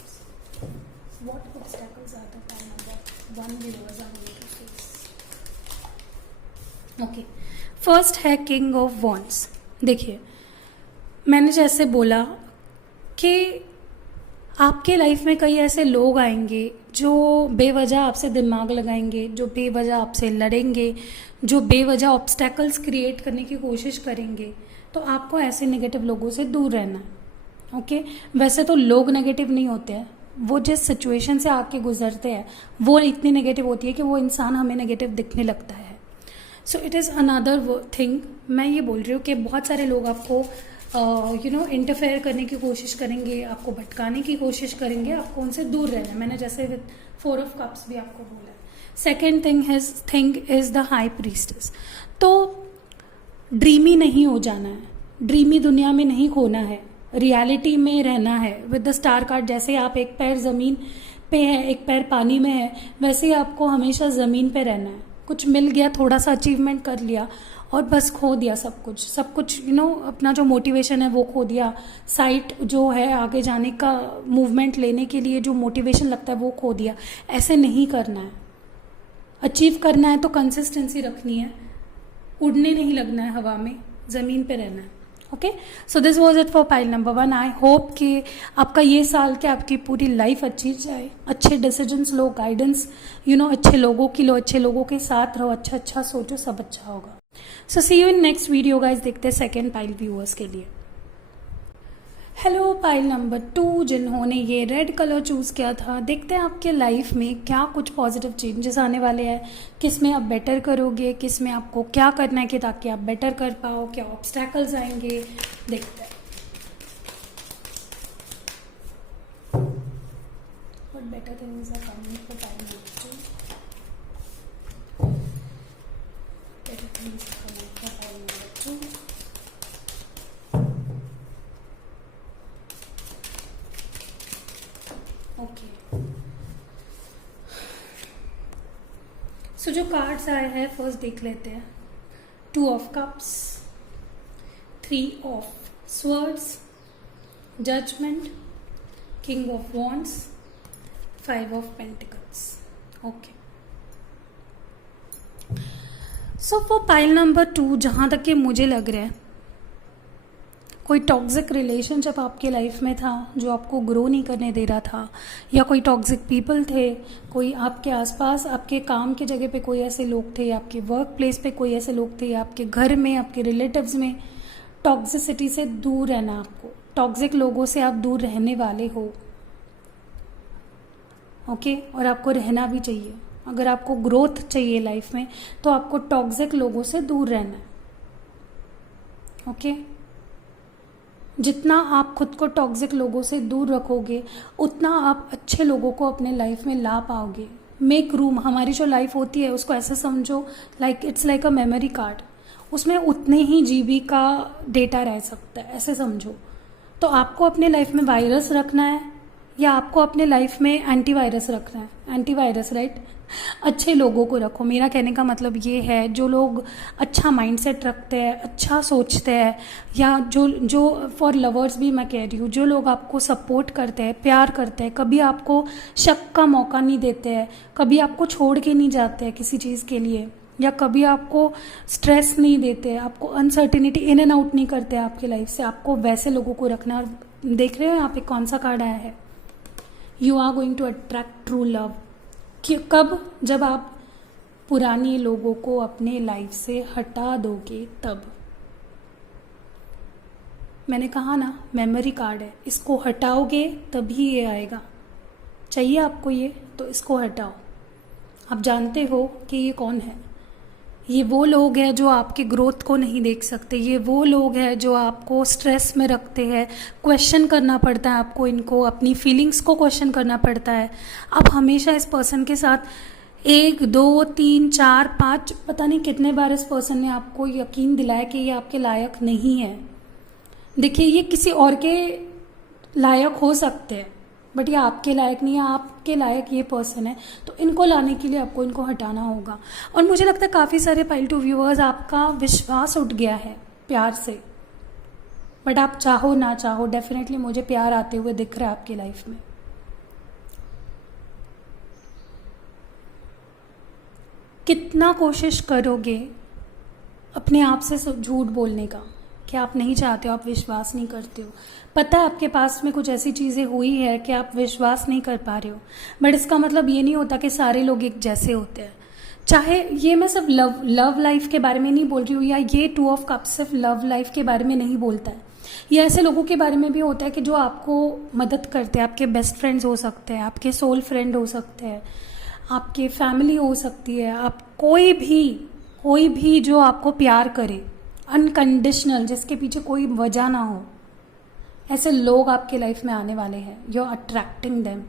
What obstacles are the time number 1 viewers are going to face? Okay, first है king of wands. देखिए, मैंने जैसे बोला कि आपके life में कई ऐसे लोग आएंगे जो बेवजह आपसे दिमाग लगाएंगे, जो बेवजह आपसे लड़ेंगे, जो बेवजह ऑब्स्टैकल्स क्रिएट करने की कोशिश करेंगे। तो आपको ऐसे नेगेटिव लोगों से दूर रहना है। ओके, वैसे तो लोग नेगेटिव नहीं होते हैं, वो जिस सिचुएशन से आके गुजरते हैं वो इतनी नेगेटिव होती है कि वो इंसान हमें नेगेटिव दिखने लगता है। So it is another thing. मैं ये बोल रही हूँ कि बहुत सारे लोग आपको इंटरफेयर करने की कोशिश करेंगे, आपको भटकाने की कोशिश करेंगे, आपको उनसे दूर रहना है। मैंने जैसे विद 4 ऑफ कप्स भी आपको बोला है। Second thing is the high priestess. तो ड्रीमी नहीं हो जाना है, ड्रीमी दुनिया में नहीं खोना है, रियलिटी में रहना है। विद द स्टार कार्ड, जैसे आप एक पैर ज़मीन पे है, एक पैर पानी में है, वैसे ही आपको हमेशा ज़मीन पे रहना है। कुछ मिल गया, थोड़ा सा अचीवमेंट कर लिया और बस खो दिया सब कुछ अपना जो मोटिवेशन है वो खो दिया। साइट जो है आगे जाने का, मूवमेंट लेने के लिए जो मोटिवेशन लगता है वो खो दिया। ऐसे नहीं करना है। अचीव करना है तो कंसिस्टेंसी रखनी है, उड़ने नहीं लगना है हवा में, ज़मीन पे रहना है। Okay, so this was it for pile number 1। I hope कि आपका ये साल के आपकी पूरी लाइफ अच्छी जाए, अच्छे डिसीजंस लो, गाइडेंस अच्छे लोगों की लो, अच्छे लोगों के साथ रहो, अच्छा सोचो, सब अच्छा होगा। So see you in next video guys. देखते हैं सेकेंड पाइल व्यूअर्स के लिए। हेलो पाइल नंबर 2, जिन्होंने ये रेड कलर चूज़ किया था, देखते हैं आपके लाइफ में क्या कुछ पॉजिटिव चेंजेस आने वाले हैं, किस में आप बेटर करोगे, किस में आपको क्या करना है कि ताकि आप बेटर कर पाओ, क्या ऑब्स्टैकल्स आएंगे, देखते हैं। What better things are coming for pile number 2? Better things are coming for pile number 2. Okay, so जो कार्ड्स आए हैं फर्स्ट देख लेते हैं। 2 of cups, 3 of swords, judgement, king of wands, 5 of pentacles. Okay, so for pile number 2, जहाँ तक कि मुझे लग रहा है कोई टॉक्सिक रिलेशनशिप आपके लाइफ में था जो आपको ग्रो नहीं करने दे रहा था, या कोई टॉक्सिक पीपल थे, कोई आपके आसपास, आपके काम के जगह पे कोई ऐसे लोग थे, आपके वर्क प्लेस पे कोई ऐसे लोग थे, आपके घर में, आपके रिलेटिव्स में। टॉक्सिसिटी से दूर रहना, आपको टॉक्सिक लोगों से आप दूर रहने वाले हो। ओके, और आपको रहना भी चाहिए। अगर आपको ग्रोथ चाहिए लाइफ में तो आपको टॉक्सिक लोगों से दूर रहना है। ओके, जितना आप खुद को टॉक्सिक लोगों से दूर रखोगे उतना आप अच्छे लोगों को अपने लाइफ में ला पाओगे। मेक रूम, हमारी जो लाइफ होती है उसको ऐसे समझो like it's like a memory card, उसमें उतने ही जीबी का डेटा रह सकता है, ऐसे समझो। तो आपको अपने लाइफ में वायरस रखना है या आपको अपने लाइफ में एंटीवायरस रखना है? Antivirus, right. अच्छे लोगों को रखो। मेरा कहने का मतलब ये है, जो लोग अच्छा माइंडसेट रखते हैं, अच्छा सोचते हैं, या जो जो फॉर लवर्स भी मैं कह रही हूँ, जो लोग आपको सपोर्ट करते हैं, प्यार करते हैं, कभी आपको शक का मौका नहीं देते हैं, कभी आपको छोड़ के नहीं जाते हैं किसी चीज़ के लिए, या कभी आपको स्ट्रेस नहीं देते, आपको अनसर्टिनिटी इन एंड आउट नहीं करते आपके लाइफ से, आपको वैसे लोगों को रखना। और देख रहे हो यहाँ पे कौन सा कार्ड आया है? You are going to attract true love. कब? जब आप पुराने लोगों को अपने लाइफ से हटा दोगे तब। मैंने कहा ना, मेमोरी कार्ड है, इसको हटाओगे तभी ये आएगा। चाहिए आपको ये, तो इसको हटाओ। आप जानते हो कि ये कौन है? ये वो लोग हैं जो आपके ग्रोथ को नहीं देख सकते, ये वो लोग हैं जो आपको स्ट्रेस में रखते हैं, क्वेश्चन करना पड़ता है आपको, इनको अपनी फीलिंग्स को क्वेश्चन करना पड़ता है। आप हमेशा इस पर्सन के साथ 1 2 3 4 5 पता नहीं कितने बार इस पर्सन ने आपको यकीन दिलाया कि ये आपके लायक नहीं है। देखिए, ये किसी और के लायक हो सकते हैं बट ये आपके लायक नहीं है, आपके लायक ये पर्सन है। तो इनको लाने के लिए आपको इनको हटाना होगा। और मुझे लगता है काफ़ी सारे पाइल टू व्यूअर्स, आपका विश्वास उठ गया है प्यार से, बट आप चाहो ना चाहो डेफिनेटली मुझे प्यार आते हुए दिख रहा है आपकी लाइफ में। कितना कोशिश करोगे अपने आप से झूठ बोलने का कि आप नहीं चाहते हो, आप विश्वास नहीं करते हो। पता है आपके पास में कुछ ऐसी चीज़ें हुई है कि आप विश्वास नहीं कर पा रहे हो, बट इसका मतलब ये नहीं होता कि सारे लोग एक जैसे होते हैं। चाहे ये, मैं सिर्फ लव लाइफ के बारे में नहीं बोल रही हूँ, या ये 2 ऑफ कप सिर्फ लव लाइफ के बारे में नहीं बोलता है। ये ऐसे लोगों के बारे में भी होता है कि जो आपको मदद करते हैं, आपके बेस्ट फ्रेंड्स हो सकते हैं, आपके सोल फ्रेंड हो सकते हैं, आपकी फैमिली हो सकती है, आप कोई भी जो आपको प्यार करे अनकंडीशनल, जिसके पीछे कोई वजह ना हो, ऐसे लोग आपके लाइफ में आने वाले हैं। You are attracting them,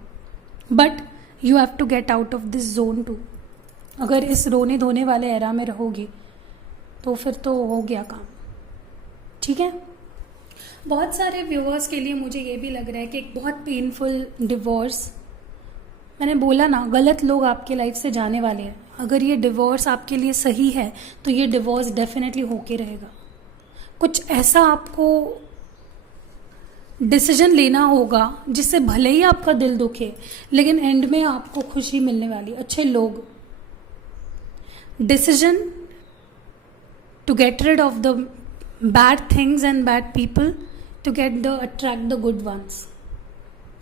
but you have to get out of this zone too. अगर इस रोने धोने वाले एरा में रहोगे तो फिर तो हो गया काम, ठीक है। बहुत सारे व्यूअर्स के लिए मुझे ये भी लग रहा है कि एक बहुत पेनफुल डिवोर्स, मैंने बोला ना, गलत लोग आपके लाइफ से जाने वाले हैं। अगर ये डिवोर्स आपके लिए सही है तो ये डिवोर्स डेफिनेटली होके रहेगा। कुछ ऐसा आपको डिसीजन लेना होगा जिससे भले ही आपका दिल दुखे, लेकिन एंड में आपको खुशी मिलने वाली। अच्छे लोग, decision to get rid of the bad things and bad people to get the attract the good ones.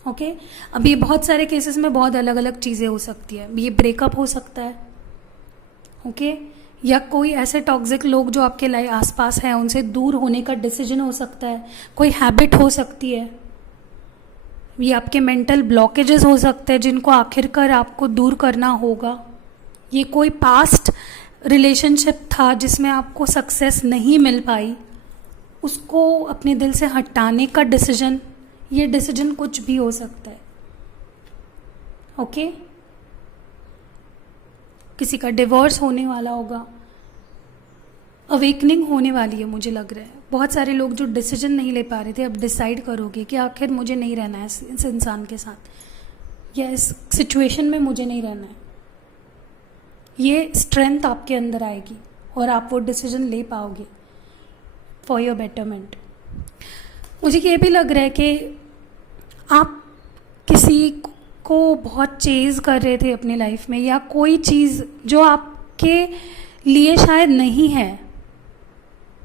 Okay, अब ये बहुत सारे केसेस में बहुत अलग अलग चीज़ें हो सकती है। ये ब्रेकअप हो सकता है, ओके, या कोई ऐसे टॉक्सिक लोग जो आपके लाइफ आसपास हैं उनसे दूर होने का डिसीजन हो सकता है, कोई हैबिट हो सकती है, ये आपके मेंटल ब्लॉकेजेस हो सकते हैं जिनको आखिरकार आपको दूर करना होगा। ये कोई पास्ट रिलेशनशिप था जिसमें आपको सक्सेस नहीं मिल पाई, उसको अपने दिल से हटाने का डिसीजन, ये डिसीजन कुछ भी हो सकता है। ओके, किसी का डिवोर्स होने वाला होगा, अवेकनिंग होने वाली है मुझे लग रहा है। बहुत सारे लोग जो डिसीजन नहीं ले पा रहे थे अब डिसाइड करोगे कि आखिर मुझे नहीं रहना है इस इंसान के साथ, या इस सिचुएशन में मुझे नहीं रहना है। ये स्ट्रेंथ आपके अंदर आएगी और आप वो डिसीजन ले पाओगे फॉर योर बेटरमेंट। मुझे ये भी लग रहा है कि आप किसी को बहुत चेज कर रहे थे अपनी लाइफ में, या कोई चीज़ जो आपके लिए शायद नहीं है,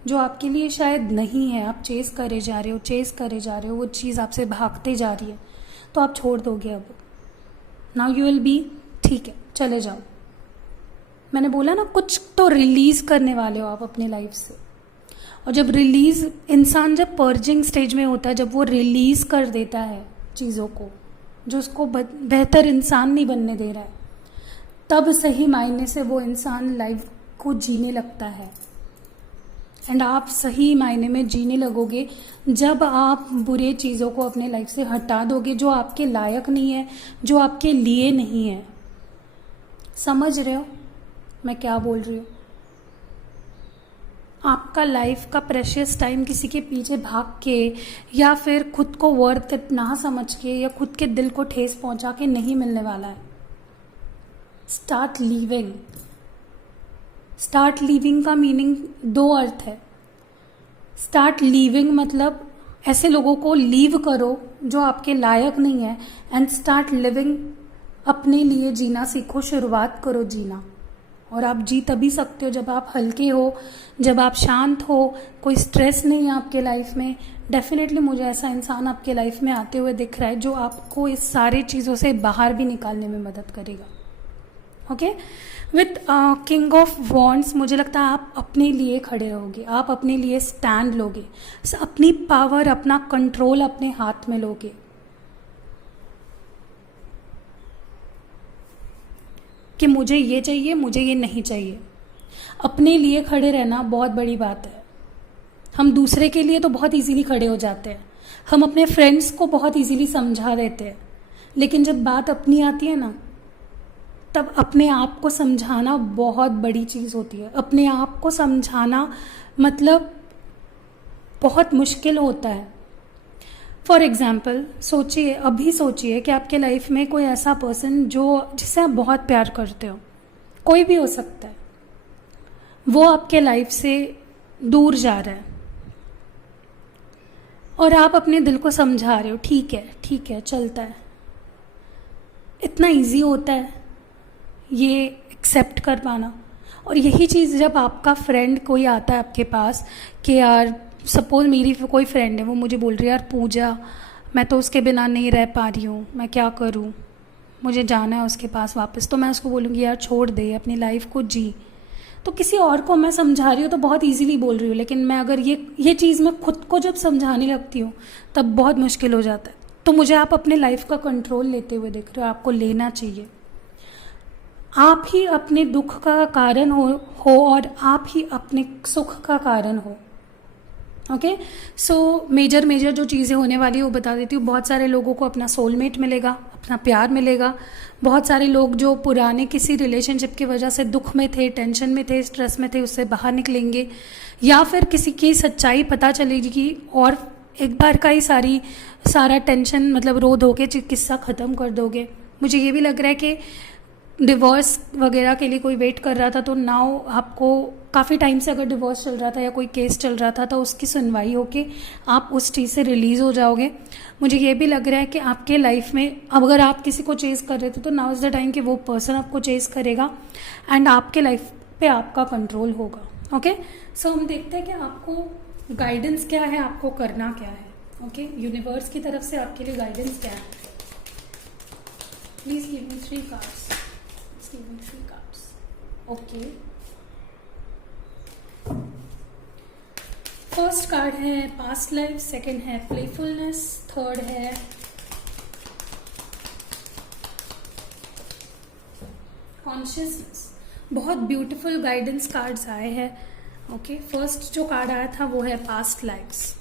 जो आपके लिए शायद नहीं है, आप चेज करे जा रहे हो, वो चीज़ आपसे भागते जा रही है, तो आप छोड़ दोगे अब। नाउ यू विल बी, ठीक है चले जाओ। मैंने बोला ना, कुछ तो रिलीज करने वाले हो आप अपनी लाइफ से। और जब रिलीज, इंसान जब पर्जिंग स्टेज में होता है, जब वो रिलीज कर देता है चीज़ों को जो उसको बेहतर इंसान नहीं बनने दे रहा है, तब सही मायने से वो इंसान लाइफ को जीने लगता है। एंड आप सही मायने में जीने लगोगे जब आप बुरे चीज़ों को अपने लाइफ से हटा दोगे जो आपके लायक नहीं है, जो आपके लिए नहीं है। समझ रहे हो मैं क्या बोल रही हूँ? आपका लाइफ का प्रेशियस टाइम किसी के पीछे भाग के या फिर खुद को वर्थ इट ना समझ के या खुद के दिल को ठेस पहुंचा के नहीं मिलने वाला है। Start leaving. स्टार्ट लीविंग का मीनिंग दो अर्थ है। स्टार्ट लीविंग मतलब ऐसे लोगों को लीव करो जो आपके लायक नहीं है, एंड स्टार्ट लिविंग, अपने लिए जीना सीखो, शुरुआत करो जीना। और आप जी तभी सकते हो जब आप हल्के हो, जब आप शांत हो, कोई स्ट्रेस नहीं है आपके लाइफ में। डेफिनेटली मुझे ऐसा इंसान आपके लाइफ में आते हुए दिख रहा है जो आपको इस सारी चीज़ों से बाहर भी निकालने में मदद करेगा। Okay, with king of wands मुझे लगता है आप अपने लिए खड़े रहोगे, आप अपने लिए स्टैंड लोगे, अपनी पावर, अपना कंट्रोल अपने हाथ में लोगे। कि मुझे ये चाहिए, मुझे ये नहीं चाहिए। अपने लिए खड़े रहना बहुत बड़ी बात है। हम दूसरे के लिए तो बहुत इजीली खड़े हो जाते हैं, हम अपने फ्रेंड्स को बहुत इजीली समझा देते हैं, लेकिन जब बात अपनी आती है ना, तब अपने आप को समझाना बहुत बड़ी चीज़ होती है। अपने आप को समझाना मतलब बहुत मुश्किल होता है। फॉर एग्ज़ाम्पल सोचिए, अभी सोचिए कि आपके लाइफ में कोई ऐसा पर्सन जिससे आप बहुत प्यार करते हो, कोई भी हो सकता है, वो आपके लाइफ से दूर जा रहा है और आप अपने दिल को समझा रहे हो, ठीक है चलता है। इतना इजी होता है ये एक्सेप्ट कर पाना। और यही चीज़ जब आपका फ्रेंड कोई आता है आपके पास कि यार, सपोज मेरी कोई फ्रेंड है, वो मुझे बोल रही है यार पूजा, मैं तो उसके बिना नहीं रह पा रही हूँ, मैं क्या करूँ, मुझे जाना है उसके पास वापस। तो मैं उसको बोलूँगी यार छोड़ दे, अपनी लाइफ को जी। तो किसी और को मैं समझा रही हूँ तो बहुत इजीली बोल रही हूँ, लेकिन मैं अगर ये चीज़ मैं खुद को जब समझाने लगती हूँ तब बहुत मुश्किल हो जाता है। तो मुझे आप अपने लाइफ का कंट्रोल लेते हुए देख रहे हो, आपको लेना चाहिए। आप ही अपने दुख का कारण हो और आप ही अपने सुख का कारण हो। ओके, सो मेजर जो चीज़ें होने वाली है वो बता देती हूँ। बहुत सारे लोगों को अपना सोलमेट मिलेगा, अपना प्यार मिलेगा। बहुत सारे लोग जो पुराने किसी रिलेशनशिप की वजह से दुख में थे, टेंशन में थे, स्ट्रेस में थे, उससे बाहर निकलेंगे, या फिर किसी की सच्चाई पता चलेगी और एक बार का ही सारा टेंशन मतलब रो धोके किस्सा ख़त्म कर दोगे। मुझे ये भी लग रहा है कि डिवोर्स वगैरह के लिए कोई वेट कर रहा था, तो नाउ आपको काफ़ी टाइम से अगर डिवोर्स चल रहा था या कोई केस चल रहा था तो उसकी सुनवाई होके आप उस चीज़ से रिलीज़ हो जाओगे। मुझे ये भी लग रहा है कि आपके लाइफ में अगर आप किसी को चेस कर रहे थे तो नाउ इज़ द टाइम कि वो पर्सन आपको चेस करेगा एंड आपके लाइफ पे आपका कंट्रोल होगा। ओके, सो हम देखते हैं कि आपको गाइडेंस क्या है, आपको करना क्या है। ओके, यूनिवर्स की तरफ से आपके लिए गाइडेंस क्या है। Please give me 3 cards. Okay, first card है पास्ट लाइफ, सेकंड है प्लेफुलनेस, थर्ड है कॉन्शियसनेस। बहुत ब्यूटीफुल गाइडेंस कार्ड्स आए हैं। ओके, फर्स्ट जो कार्ड आया था वो है पास्ट लाइफ्स।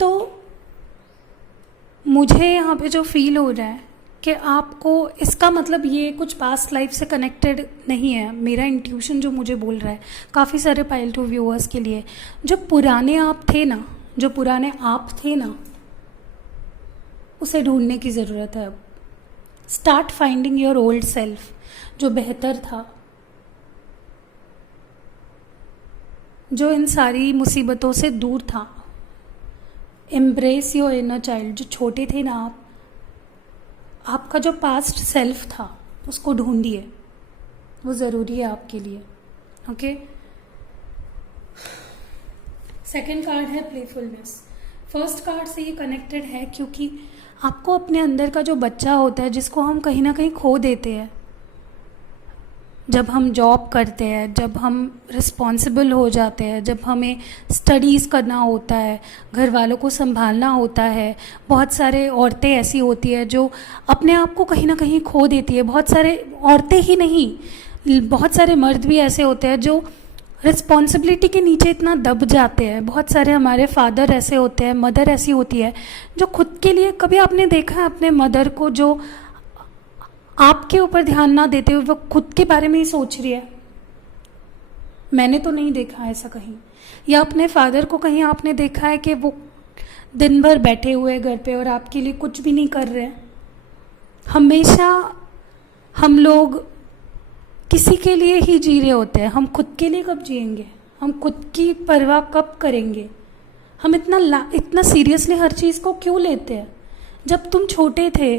तो मुझे यहाँ पे जो फील हो रहा है कि आपको इसका मतलब ये कुछ पास्ट लाइफ से कनेक्टेड नहीं है। मेरा इंट्यूशन जो मुझे बोल रहा है काफ़ी सारे पाइल टू व्यूअर्स के लिए, जो पुराने आप थे ना, उसे ढूंढने की ज़रूरत है अब। Start finding your old self, जो बेहतर था, जो इन सारी मुसीबतों से दूर था। एम्ब्रेस योर इनर चाइल्ड, जो छोटे थे ना आपका जो पास्ट सेल्फ था उसको ढूंढिए, वो ज़रूरी है आपके लिए। ओके, सेकंड कार्ड है प्लेफुलनेस। फर्स्ट कार्ड से ये कनेक्टेड है क्योंकि आपको अपने अंदर का जो बच्चा होता है जिसको हम कहीं ना कहीं खो देते हैं जब हम जॉब करते हैं, जब हम रिस्पॉन्सिबल हो जाते हैं, जब हमें स्टडीज़ करना होता है, घर वालों को संभालना होता है। बहुत सारे औरतें ऐसी होती है जो अपने आप को कहीं ना कहीं खो देती है। बहुत सारे औरतें ही नहीं, बहुत सारे मर्द भी ऐसे होते हैं जो रिस्पॉन्सिबिलिटी के नीचे इतना दब जाते हैं। बहुत सारे हमारे फादर ऐसे होते हैं, मदर ऐसी होती है जो खुद के लिए, कभी आपने देखा है अपने मदर को जो आपके ऊपर ध्यान ना देते हुए वो खुद के बारे में ही सोच रही है? मैंने तो नहीं देखा ऐसा कहीं। या अपने फादर को कहीं आपने देखा है कि वो दिन भर बैठे हुए घर पे और आपके लिए कुछ भी नहीं कर रहे हैं? हमेशा हम लोग किसी के लिए ही जी रहे होते हैं। हम खुद के लिए कब जिएंगे? हम खुद की परवाह कब करेंगे? हम इतना सीरियसली हर चीज़ को क्यों लेते हैं? जब तुम छोटे थे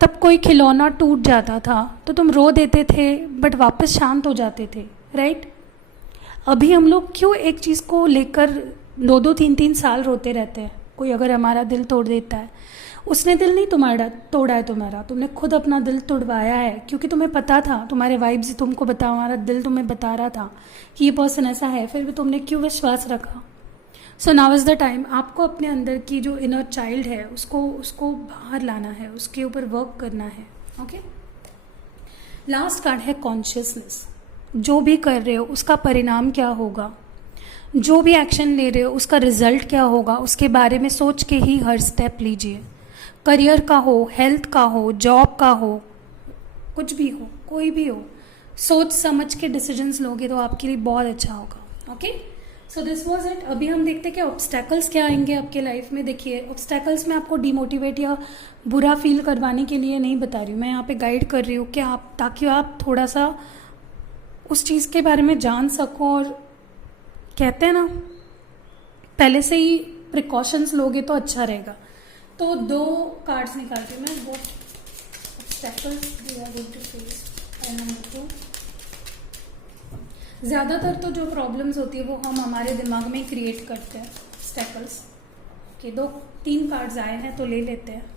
तब कोई खिलौना टूट जाता था तो तुम रो देते थे, बट वापस शांत हो जाते थे, राइट? अभी हम लोग क्यों एक चीज़ को लेकर 2-2 3-3 साल रोते रहते हैं? कोई अगर हमारा दिल तोड़ देता है, उसने दिल नहीं तुम्हारा तोड़ा है, तुमने खुद अपना दिल तोड़वाया है, क्योंकि तुम्हें पता था, तुम्हारे वाइब्स तुमको हमारा दिल तुम्हें बता रहा था कि ये पर्सन ऐसा है, फिर भी तुमने क्यों विश्वास रखा? So now is the time आपको अपने अंदर की जो इनर चाइल्ड है उसको बाहर लाना है, उसके ऊपर वर्क करना है। ओके, लास्ट कार्ड है कॉन्शियसनेस। जो भी कर रहे हो उसका परिणाम क्या होगा, जो भी एक्शन ले रहे हो उसका रिजल्ट क्या होगा, उसके बारे में सोच के ही हर स्टेप लीजिए। करियर का हो, हेल्थ का हो, जॉब का हो, कुछ भी हो, कोई भी हो, सोच समझ के डिसीजंस लोगे तो आपके लिए बहुत अच्छा होगा। Okay, so this was it. अभी हम देखते हैं कि ऑब्स्टैकल्स क्या आएंगे आपके लाइफ में। देखिए, ऑब्स्टैकल्स में आपको डिमोटिवेट या बुरा फील करवाने के लिए नहीं बता रही हूँ, मैं यहाँ पे गाइड कर रही हूँ कि ताकि आप थोड़ा सा उस चीज़ के बारे में जान सको, और कहते हैं ना, पहले से ही प्रिकॉशंस लोगे तो अच्छा रहेगा। तो 2 कार्ड्स निकालती हूँ मैं, वो obstacles we are going to face. Number 2, ज़्यादातर तो जो प्रॉब्लम्स होती है वो हम हमारे दिमाग में क्रिएट करते हैं, ऑब्स्टैकल्स के। 2-3 कार्ड्स आए हैं तो ले लेते हैं।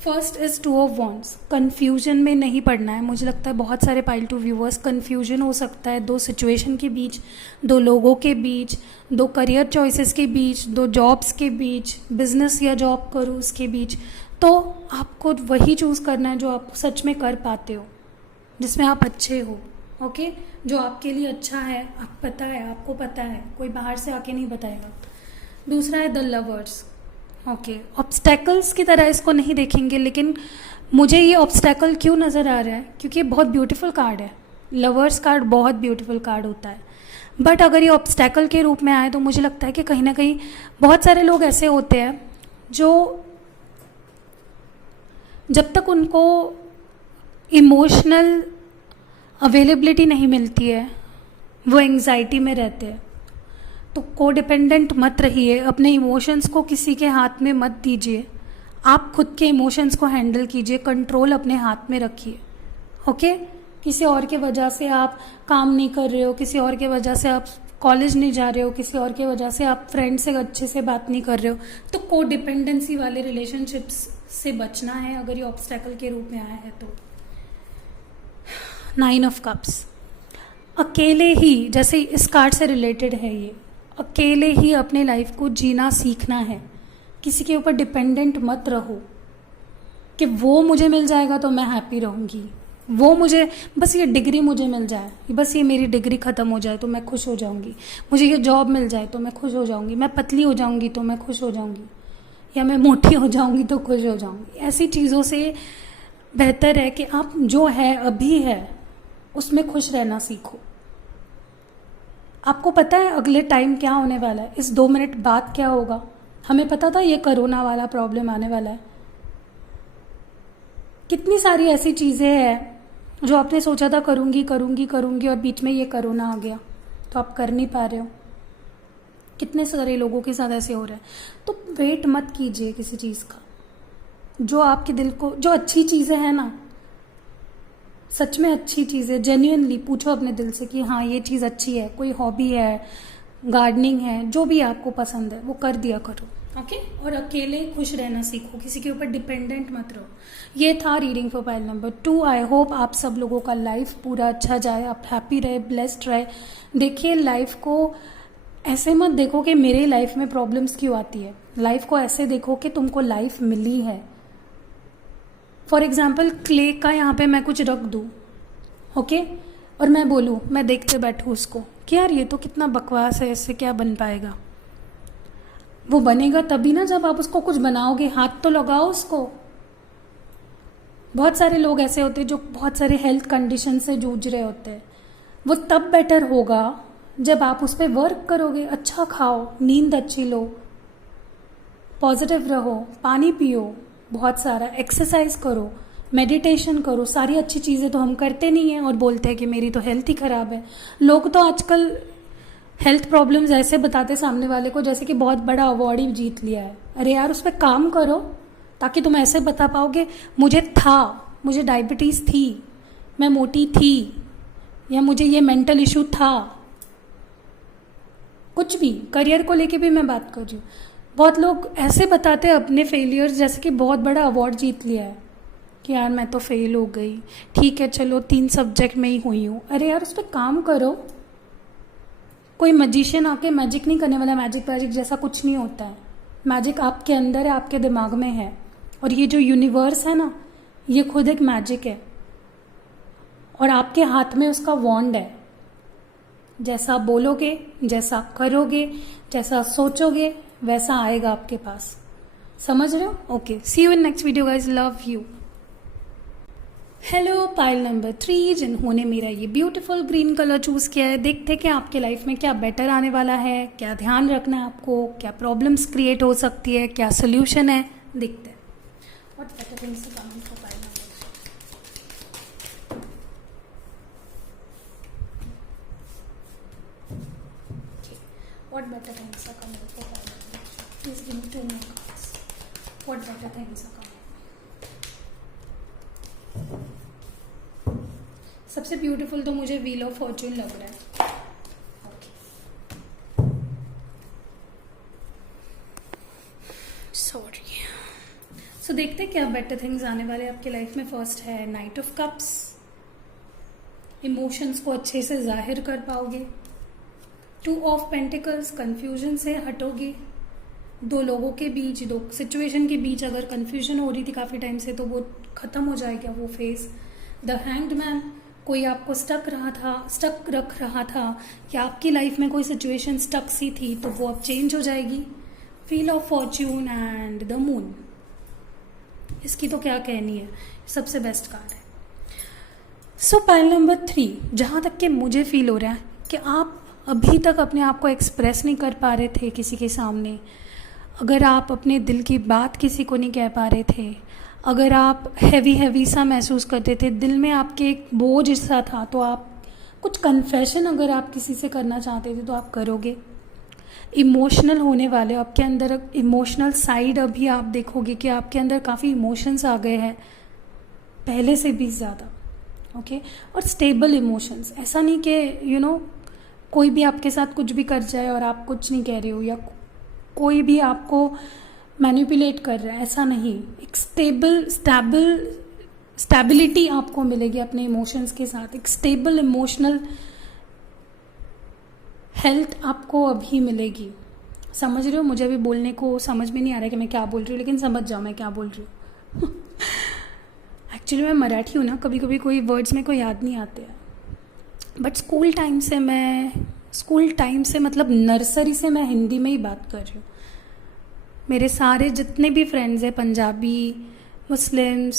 First is 2 of wands. Confusion में नहीं पड़ना है। मुझे लगता है बहुत सारे पाइल टू व्यूअर्स कन्फ्यूजन हो सकता है 2 सिचुएशन के बीच, 2 लोगों के बीच, 2 करियर चॉइसेस के बीच, 2 जॉब्स के बीच, बिजनेस या जॉब करो उसके बीच। तो आपको वही चूज़ करना है जो आप सच में कर पाते हो, जिसमें आप अच्छे हो। ओके, जो आपके लिए अच्छा है, आप पता है, आपको पता है, कोई बाहर से आके नहीं बताएगा। दूसरा है द लवर्स। ओके, ऑब्स्टैकल्स की तरह इसको नहीं देखेंगे, लेकिन मुझे ये ऑब्स्टैकल क्यों नज़र आ रहा है, क्योंकि ये बहुत ब्यूटीफुल कार्ड है। लवर्स कार्ड बहुत ब्यूटीफुल कार्ड होता है, बट अगर ये ऑब्स्टैकल के रूप में आए तो मुझे लगता है कि कहीं ना कहीं बहुत सारे लोग ऐसे होते हैं जो जब तक उनको इमोशनल अवेलेबिलिटी नहीं मिलती है वो एंग्जाइटी में रहते हैं। तो कोडिपेंडेंट मत रहिए, अपने इमोशंस को किसी के हाथ में मत दीजिए। आप खुद के इमोशंस को हैंडल कीजिए, कंट्रोल अपने हाथ में रखिए। ओके, किसी और के वजह से आप काम नहीं कर रहे हो, किसी और के वजह से आप कॉलेज नहीं जा रहे हो, किसी और के वजह से आप फ्रेंड से अच्छे से बात नहीं कर रहे हो, तो कोडिपेंडेंसी वाले रिलेशनशिप्स से बचना है अगर ये ऑब्स्टैकल के रूप में आया है तो। 9 ऑफ कप्स। अकेले ही, जैसे इस कार्ड से रिलेटेड है ये, अकेले ही अपने लाइफ को जीना सीखना है। किसी के ऊपर डिपेंडेंट मत रहो कि वो मुझे मिल जाएगा तो मैं हैप्पी रहूँगी, वो मुझे बस ये डिग्री मुझे मिल जाए, बस ये मेरी डिग्री ख़त्म हो जाए तो मैं खुश हो जाऊँगी, मुझे ये जॉब मिल जाए तो मैं खुश हो जाऊँगी, मैं पतली हो जाऊँगी तो मैं खुश हो जाऊँगी, या मैं मोटी हो जाऊँगी तो खुश हो जाऊँगी। ऐसी चीज़ों से बेहतर है कि आप जो है अभी है उसमें खुश रहना सीखो। आपको पता है अगले टाइम क्या होने वाला है, इस 2 मिनट बाद क्या होगा? हमें पता था ये कोरोना वाला प्रॉब्लम आने वाला है। कितनी सारी ऐसी चीज़ें हैं जो आपने सोचा था करूँगी करूँगी करूँगी और बीच में ये कोरोना आ गया तो आप कर नहीं पा रहे हो। कितने सारे लोगों के साथ ऐसे हो रहा है। तो वेट मत कीजिए किसी चीज़ का। जो आपके दिल को, जो अच्छी चीज़ें हैं ना, सच में अच्छी चीज़ है, जेन्युइनली पूछो अपने दिल से कि हाँ ये चीज़ अच्छी है, कोई हॉबी है, गार्डनिंग है, जो भी आपको पसंद है वो कर दिया करो। ओके, और अकेले खुश रहना सीखो, किसी के ऊपर डिपेंडेंट मत रहो। ये था reading for pile number 2। I hope आप सब लोगों का लाइफ पूरा अच्छा जाए, आप हैप्पी रहे, ब्लेस्ड रहे। देखिए, लाइफ को ऐसे मत देखो कि मेरे लाइफ में प्रॉब्लम्स क्यों आती है। लाइफ को ऐसे देखो कि तुमको लाइफ मिली है। फॉर एग्जाम्पल, क्ले का यहाँ पे मैं कुछ रख दूँ, ओके, और मैं बोलूँ, मैं देखते बैठूँ उसको कि यार ये तो कितना बकवास है, इससे क्या बन पाएगा। वो बनेगा तभी ना जब आप उसको कुछ बनाओगे, हाथ तो लगाओ उसको। बहुत सारे लोग ऐसे होते हैं जो बहुत सारे हेल्थ कंडीशन से जूझ रहे होते हैं, वो तब बेटर होगा जब आप उस पर वर्क करोगे। अच्छा खाओ, नींद अच्छी लो, पॉजिटिव रहो, पानी पियो, बहुत सारा एक्सरसाइज करो, मेडिटेशन करो। सारी अच्छी चीज़ें तो हम करते नहीं हैं और बोलते हैं कि मेरी तो हेल्थ ही ख़राब है। लोग तो आजकल हेल्थ प्रॉब्लम्स ऐसे बताते सामने वाले को जैसे कि बहुत बड़ा अवार्ड ही जीत लिया है। अरे यार, उस पर काम करो ताकि तुम ऐसे बता पाओगे मुझे डायबिटीज़ थी, मैं मोटी थी, या मुझे ये मेंटल इशू था। कुछ भी करियर को लेके भी मैं बात कर रही हूँ। बहुत लोग ऐसे बताते हैं अपने फेलियर्स जैसे कि बहुत बड़ा अवार्ड जीत लिया है कि यार मैं तो फेल हो गई, ठीक है चलो 3 सब्जेक्ट में ही हुई हूँ। अरे यार, उस पर काम करो। कोई मैजिशियन आके मैजिक नहीं करने वाला। मैजिक जैसा कुछ नहीं होता है। मैजिक आपके अंदर है, आपके दिमाग में है। और ये जो यूनिवर्स है ना, ये खुद एक मैजिक है और आपके हाथ में उसका वॉन्ड है। जैसा बोलोगे, जैसा करोगे, जैसा सोचोगे, वैसा आएगा आपके पास। समझ रहे हो? Okay, see you in next video guys, love you. Hello, pile number 3 जिन्होंने मेरा ये ब्यूटीफुल ग्रीन कलर चूज़ किया है। देखते हैं कि आपके लाइफ में क्या बेटर आने वाला है, क्या ध्यान रखना है आपको, क्या प्रॉब्लम्स क्रिएट हो सकती है, क्या सोल्यूशन है। देखते हैं what better things to come for pile number 3। What better things are coming for pile number 3? Please give me 2 more cards. What better things are coming? सबसे ब्यूटीफुल तो मुझे व्हील ऑफ फॉर्चून लग रहा है। Sorry. सो देखते हैं क्या better things आने वाले आपके लाइफ में। फर्स्ट है नाइट ऑफ कप्स। इमोशंस को अच्छे से जाहिर कर पाओगे। 2 ऑफ पेंटिकल्स, कंफ्यूजन से हटोगे। 2 लोगों के बीच, 2 सिचुएशन के बीच अगर कंफ्यूजन हो रही थी काफ़ी टाइम से, तो वो ख़त्म हो जाएगा वो फेज। द हैंग्ड मैन, कोई आपको स्टक रख रहा था या आपकी लाइफ में कोई सिचुएशन स्टक सी थी, तो वो अब चेंज हो जाएगी। Wheel of Fortune and the moon, इसकी तो क्या कहनी है, सबसे बेस्ट कार्ड है। सो पाइल नंबर 3, जहाँ तक कि मुझे फील हो रहा है कि आप अभी तक अपने आप को एक्सप्रेस नहीं कर पा रहे थे किसी के सामने। अगर आप अपने दिल की बात किसी को नहीं कह पा रहे थे, अगर आप हैवी सा महसूस करते थे, दिल में आपके एक बोझ सा था, तो आप कुछ कन्फेशन अगर आप किसी से करना चाहते थे तो आप करोगे। इमोशनल होने वाले हो, आपके अंदर इमोशनल साइड अभी आप देखोगे कि आपके अंदर काफ़ी इमोशंस आ गए हैं पहले से भी ज़्यादा। ओके, और स्टेबल इमोशंस, ऐसा नहीं कि कोई भी आपके साथ कुछ भी कर जाए और आप कुछ नहीं कह रहे हो, या कोई भी आपको मैनिपुलेट कर रहा है, ऐसा नहीं। एक स्टेबिलिटी आपको मिलेगी अपने इमोशंस के साथ। एक स्टेबल इमोशनल हेल्थ आपको अभी मिलेगी। समझ रहे हो? मुझे अभी बोलने को समझ में नहीं आ रहा है कि मैं क्या बोल रही हूँ, लेकिन समझ जाओ मैं क्या बोल रही हूँ। एक्चुअली मैं मराठी हूँ ना, कभी कभी कोई वर्ड्स मेरे को याद नहीं आते हैं। बट स्कूल टाइम से मतलब नर्सरी से मैं हिंदी में ही बात कर रही हूँ। मेरे सारे जितने भी फ्रेंड्स हैं, पंजाबी, मुस्लिम्स,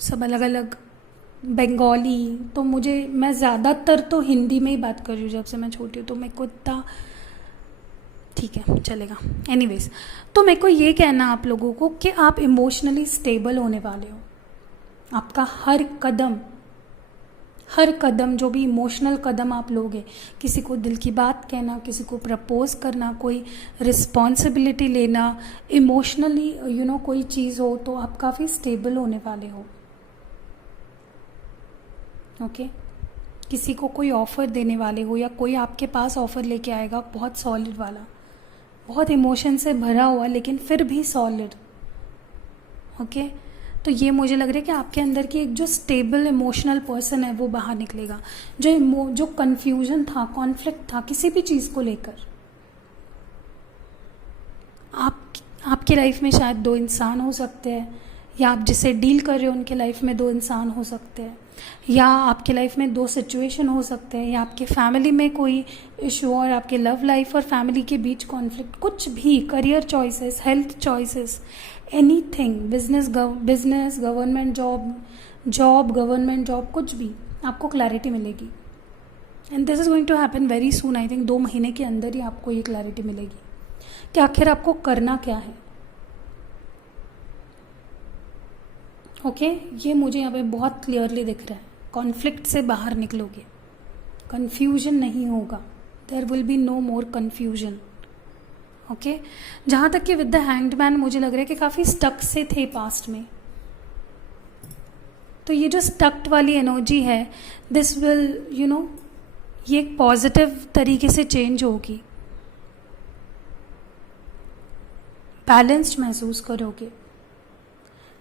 सब अलग अलग, बंगाली, तो मैं ज़्यादातर तो हिंदी में ही बात कर रही हूँ जब से मैं छोटी हूँ। तो मेरे को इतना ठीक है, चलेगा। एनीवेज, तो मेरे को ये कहना आप लोगों को कि आप इमोशनली स्टेबल होने वाले हो। आपका हर कदम जो भी इमोशनल कदम आप लोगे, किसी को दिल की बात कहना, किसी को प्रपोज करना, कोई रिस्पॉन्सिबिलिटी लेना, इमोशनली कोई चीज़ हो, तो आप काफ़ी स्टेबल होने वाले हो। ओके, किसी को कोई ऑफ़र देने वाले हो या कोई आपके पास ऑफ़र लेके आएगा बहुत सॉलिड वाला, बहुत इमोशन से भरा हुआ, लेकिन फिर भी सॉलिड। ओके, तो ये मुझे लग रहा है कि आपके अंदर की एक जो स्टेबल इमोशनल पर्सन है वो बाहर निकलेगा। जो कन्फ्यूजन था, कॉन्फ्लिक्ट था किसी भी चीज़ को लेकर, आपकी लाइफ में शायद 2 इंसान हो सकते हैं या आप जिससे डील कर रहे हो उनके लाइफ में 2 इंसान हो सकते हैं, या आपके लाइफ में 2 सिचुएशन हो सकते हैं, या आपके फैमिली में कोई इशू और आपके लव लाइफ और फैमिली के बीच कॉन्फ्लिक्ट, कुछ भी, career choices, health choices, anything, business, government government job, कुछ भी, आपको क्लैरिटी मिलेगी। And this is going to happen very soon. I think 2 महीने के अंदर ही आपको ये क्लैरिटी मिलेगी कि आखिर आपको करना क्या है। ओके ये मुझे यहाँ पे बहुत क्लियरली दिख रहा है। कॉन्फ्लिक्ट से बाहर निकलोगे, कन्फ्यूजन नहीं होगा, there will be no more confusion. Okay जहाँ तक कि विद द हैंग्ड मैन मुझे लग रहा है कि काफ़ी स्टक से थे पास्ट में, तो ये जो स्टक्ड वाली एनर्जी है, दिस विल ये एक पॉजिटिव तरीके से चेंज होगी, बैलेंस्ड महसूस करोगे।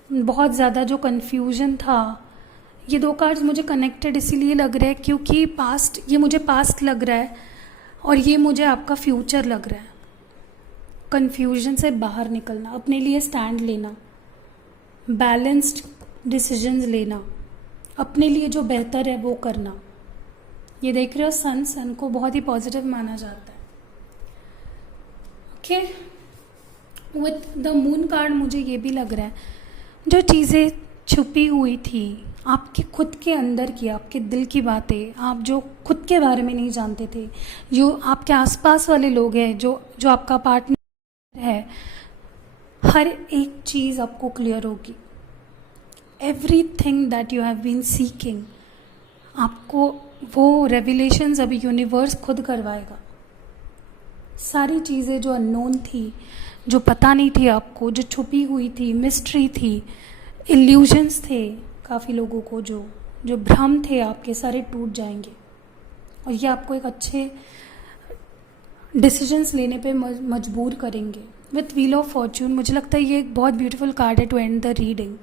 बहुत ज़्यादा जो कन्फ्यूजन था, ये 2 कार्ड्स मुझे कनेक्टेड इसीलिए लग रहा है क्योंकि पास्ट, ये मुझे पास्ट लग रहा है और ये मुझे आपका फ्यूचर लग रहा है। कन्फ्यूजन से बाहर निकलना, अपने लिए स्टैंड लेना, बैलेंस्ड डिसीजंस लेना, अपने लिए जो बेहतर है वो करना। ये देख रहे हो सन को बहुत ही पॉजिटिव माना जाता है। Okay with the moon card मुझे ये भी लग रहा है, जो चीज़ें छुपी हुई थी आपके खुद के अंदर की, आपके दिल की बातें, आप जो खुद के बारे में नहीं जानते थे, जो आपके आसपास वाले लोग हैं, जो आपका पार्टनर है, हर एक चीज़ आपको क्लियर होगी। Everything that you have been seeking, आपको वो रेविलेशंस अभी यूनिवर्स खुद करवाएगा। सारी चीज़ें जो अननोन थी, जो पता नहीं थी आपको, जो छुपी हुई थी, मिस्ट्री थी, इल्यूजन्स थे, काफ़ी लोगों को जो भ्रम थे आपके, सारे टूट जाएंगे और ये आपको एक अच्छे डिसीजंस लेने पे मजबूर करेंगे। विथ व्हील ऑफ फॉर्च्यून मुझे लगता है ये एक बहुत ब्यूटीफुल कार्ड है टू एंड द रीडिंग।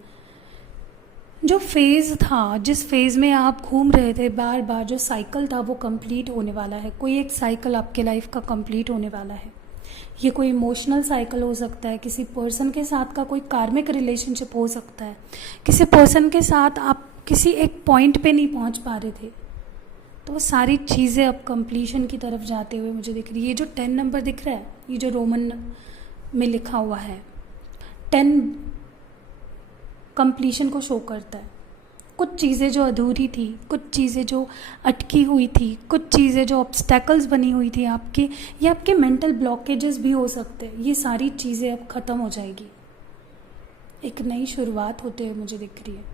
जो फेज़ था, जिस फेज़ में आप घूम रहे थे बार बार, जो साइकिल था वो कंप्लीट होने वाला है। कोई एक साइकिल आपके लाइफ का कंप्लीट होने वाला है। ये कोई इमोशनल साइकिल हो सकता है, किसी पर्सन के साथ का कोई कार्मिक रिलेशनशिप हो सकता है, किसी पर्सन के साथ आप किसी एक पॉइंट पे नहीं पहुंच पा रहे थे, तो वो सारी चीज़ें अब कंप्लीशन की तरफ जाते हुए मुझे दिख रही है। ये जो 10 नंबर दिख रहा है, ये जो रोमन में लिखा हुआ है, 10 कंप्लीशन को शो करता है। कुछ चीज़ें जो अधूरी थी, कुछ चीज़ें जो अटकी हुई थी, कुछ चीज़ें जो ऑब्स्टेकल्स बनी हुई थी आपके, या आपके मेंटल ब्लॉकेजेस भी हो सकते हैं, ये सारी चीज़ें अब ख़त्म हो जाएगी। एक नई शुरुआत होते हुए मुझे दिख रही है,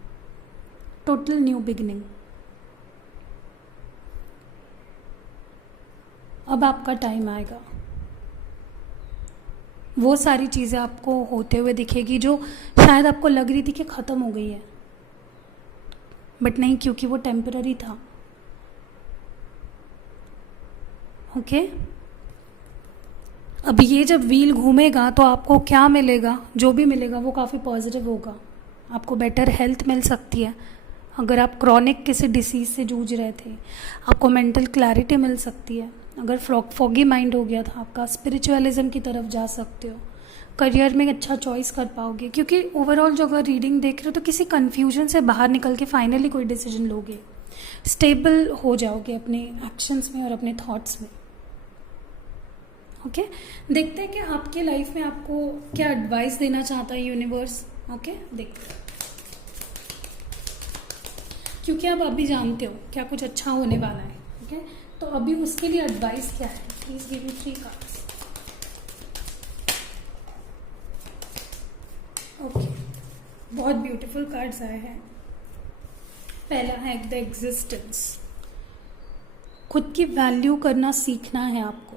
टोटल न्यू बिगिनिंग। अब आपका टाइम आएगा, वो सारी चीज़ें आपको होते हुए दिखेगी जो शायद आपको लग रही थी कि ख़त्म हो गई है, बट नहीं, क्योंकि वो टेम्पररी था। ओके अब ये जब व्हील घूमेगा तो आपको क्या मिलेगा, जो भी मिलेगा वो काफ़ी पॉजिटिव होगा। आपको बेटर हेल्थ मिल सकती है, अगर आप क्रॉनिक किसी डिसीज़ से जूझ रहे थे, आपको मेंटल क्लैरिटी मिल सकती है। अगर फॉगी माइंड हो गया था आपका, स्पिरिचुअलिज्म की तरफ जा सकते हो, करियर में अच्छा चॉइस कर पाओगे, क्योंकि ओवरऑल जो अगर रीडिंग देख रहे हो तो किसी कन्फ्यूजन से बाहर निकल के फाइनली कोई डिसीजन लोगे, स्टेबल हो जाओगे अपने एक्शंस में और अपने थॉट्स में। ओके देखते हैं कि आपके लाइफ में आपको क्या एडवाइस देना चाहता है यूनिवर्स। ओके देखते हैं, क्योंकि आप अभी जानते हो क्या कुछ अच्छा होने वाला है। ओके तो अभी उसके लिए एडवाइस क्या है, please give me 3 cards. Okay बहुत ब्यूटीफुल कार्ड्स आए हैं। पहला है द एग्जिस्टेंस। खुद की वैल्यू करना सीखना है आपको।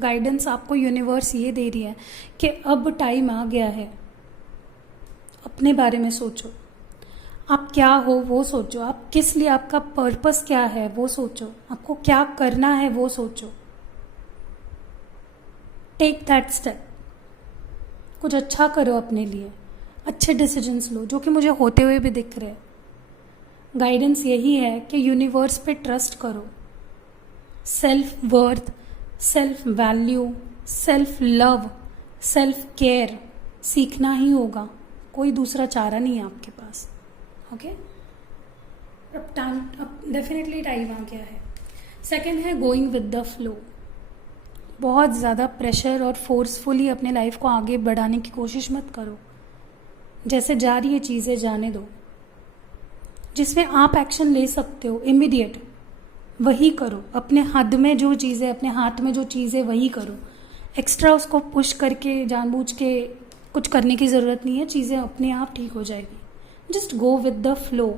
गाइडेंस आपको यूनिवर्स ये दे रही है कि अब टाइम आ गया है, अपने बारे में सोचो, आप क्या हो वो सोचो, आप किस लिए, आपका पर्पस क्या है वो सोचो, आपको क्या करना है वो सोचो। टेक दैट स्टेप, कुछ अच्छा करो अपने लिए, अच्छे डिसीजंस लो, जो कि मुझे होते हुए भी दिख रहे हैं। गाइडेंस यही है कि यूनिवर्स पे ट्रस्ट करो। Self worth, self value, self love, self care सीखना ही होगा। कोई दूसरा चारा नहीं है आपके पास। ओके, अब डेफिनेटली टाइम आ गया है। सेकेंड है गोइंग विद द फ्लो। बहुत ज़्यादा प्रेशर और फोर्सफुली अपने लाइफ को आगे बढ़ाने की कोशिश मत करो। जैसे जा रही है चीज़ें जाने दो। जिसमें आप एक्शन ले सकते हो इमीडिएट वही करो। अपने हाथ में जो चीज़ें वही करो। एक्स्ट्रा उसको पुश करके जानबूझ के कुछ करने की ज़रूरत नहीं है। चीज़ें अपने आप ठीक हो जाएगी। Just go with the flow.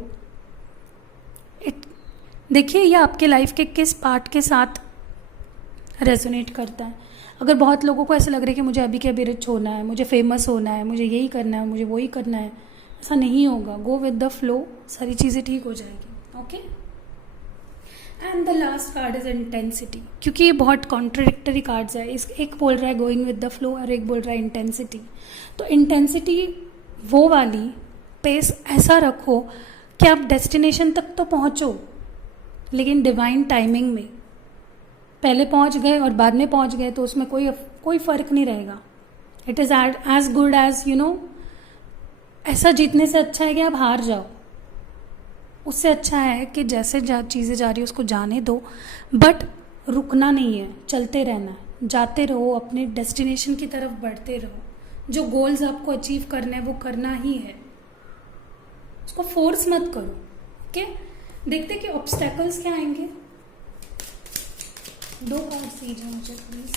देखिए ये आपके लाइफ के किस पार्ट के साथ रेजोनेट करता है। अगर बहुत लोगों को ऐसा लग रहा है कि मुझे अभी के अभी रिच होना है, मुझे फेमस होना है, मुझे यही करना है, मुझे वही करना है, ऐसा नहीं होगा। गो विद द फ्लो, सारी चीज़ें ठीक हो जाएगी। Okay, and the last card is intensity. क्योंकि ये बहुत कॉन्ट्रडिक्टरी कार्ड्स है। एक बोल रहा है गोइंग विद द फ्लो और एक बोल रहा है इंटेंसिटी। तो इंटेंसिटी वो वाली, पेस ऐसा रखो कि आप डेस्टिनेशन तक तो पहुँचो लेकिन डिवाइन टाइमिंग में। पहले पहुंच गए और बाद में पहुंच गए तो उसमें कोई फर्क नहीं रहेगा। It is as good as ऐसा जीतने से अच्छा है कि आप हार जाओ। उससे अच्छा है कि जैसे चीज़ें जा रही है उसको जाने दो, बट रुकना नहीं है, चलते रहना है। जाते रहो, अपने डेस्टिनेशन की तरफ बढ़ते रहो। जो गोल्स आपको अचीव करने हैं वो करना ही है, उसको फोर्स मत करो। ओके, देखते कि ऑब्स्टेकल्स क्या आएंगे। 2 कार्ड्स दीजिए मुझे please.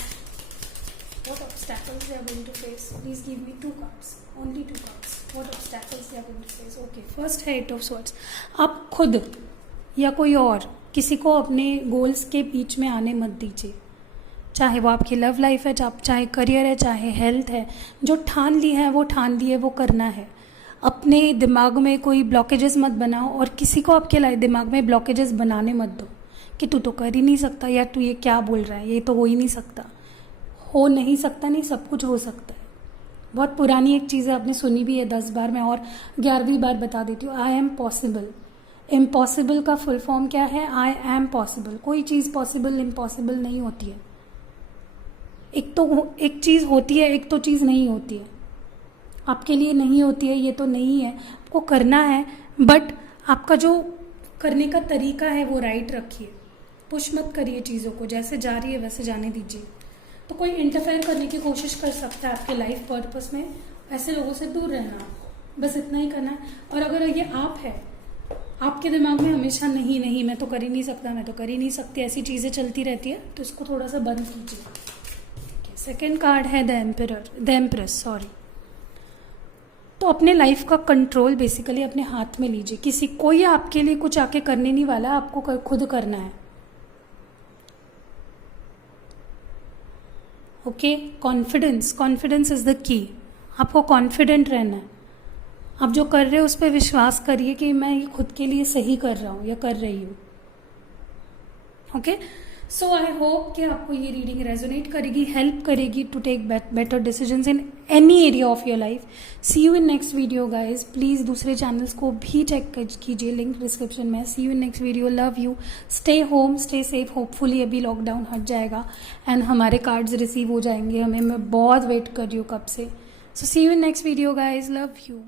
What obstacles they are going to face? Please give me 2 cards. Only 2 cards. What obstacles they are going to face? Okay. First है 8 of Swords. आप खुद या कोई और किसी को अपने गोल्स के बीच में आने मत दीजिए। चाहे वो आपकी लव लाइफ है, चाहे करियर है, चाहे हेल्थ है। जो ठान ली है वो ठान ली है, वो करना है। अपने दिमाग में कोई ब्लॉकेजेस मत बनाओ और किसी को आपके दिमाग में ब्लॉकेजेस बनाने मत दो कि तू तो कर ही नहीं सकता, या तू ये क्या बोल रहा है, ये तो हो ही नहीं सकता। हो नहीं सकता नहीं, सब कुछ हो सकता है। बहुत पुरानी एक चीज़ है, आपने सुनी भी है 10 बार, मैं और 11वीं बार बता देती हूँ। I am possible. इम्पॉसिबल का फुल फॉर्म क्या है? I am possible. कोई चीज़ पॉसिबल इम्पॉसिबल नहीं होती है। एक चीज़ होती है, एक तो चीज़ नहीं होती है। आपके लिए नहीं होती है, ये तो नहीं है। आपको करना है, बट आपका जो करने का तरीका है वो राइट रखिए। पुश मत करिए चीज़ों को, जैसे जा रही है वैसे जाने दीजिए। तो कोई इंटरफेयर करने की कोशिश कर सकता है आपके लाइफ पर्पस में, ऐसे लोगों से दूर रहना, बस इतना ही करना है। और अगर ये आप है, आपके दिमाग में हमेशा नहीं मैं तो कर ही नहीं सकता, मैं तो कर ही नहीं सकती, ऐसी चीज़ें चलती रहती है, तो इसको थोड़ा सा बंद कीजिए। सेकेंड कार्ड है द एम्प्रेस। तो अपने लाइफ का कंट्रोल बेसिकली अपने हाथ में लीजिए। कोई आपके लिए कुछ आके करने नहीं वाला, आपको खुद करना है। Okay, confidence is the key. आपको कॉन्फिडेंट रहना है। आप जो कर रहे हो उस पर विश्वास करिए कि मैं ये खुद के लिए सही कर रहा हूँ या कर रही हूँ। ओके, सो आई होप कि आपको ये रीडिंग रेजोनेट करेगी, हेल्प करेगी to take better decisions in any area of your life. See you in next video guys. Please दूसरे चैनल्स को भी चेक कीजिए, लिंक डिस्क्रिप्शन में। See you in next video. Love you. Stay home, stay safe. Hopefully अभी lockdown हट जाएगा and हमारे cards receive हो जाएंगे हमें। मैं बहुत वेट कर रही हूँ कब से। So see you in next video guys. Love you.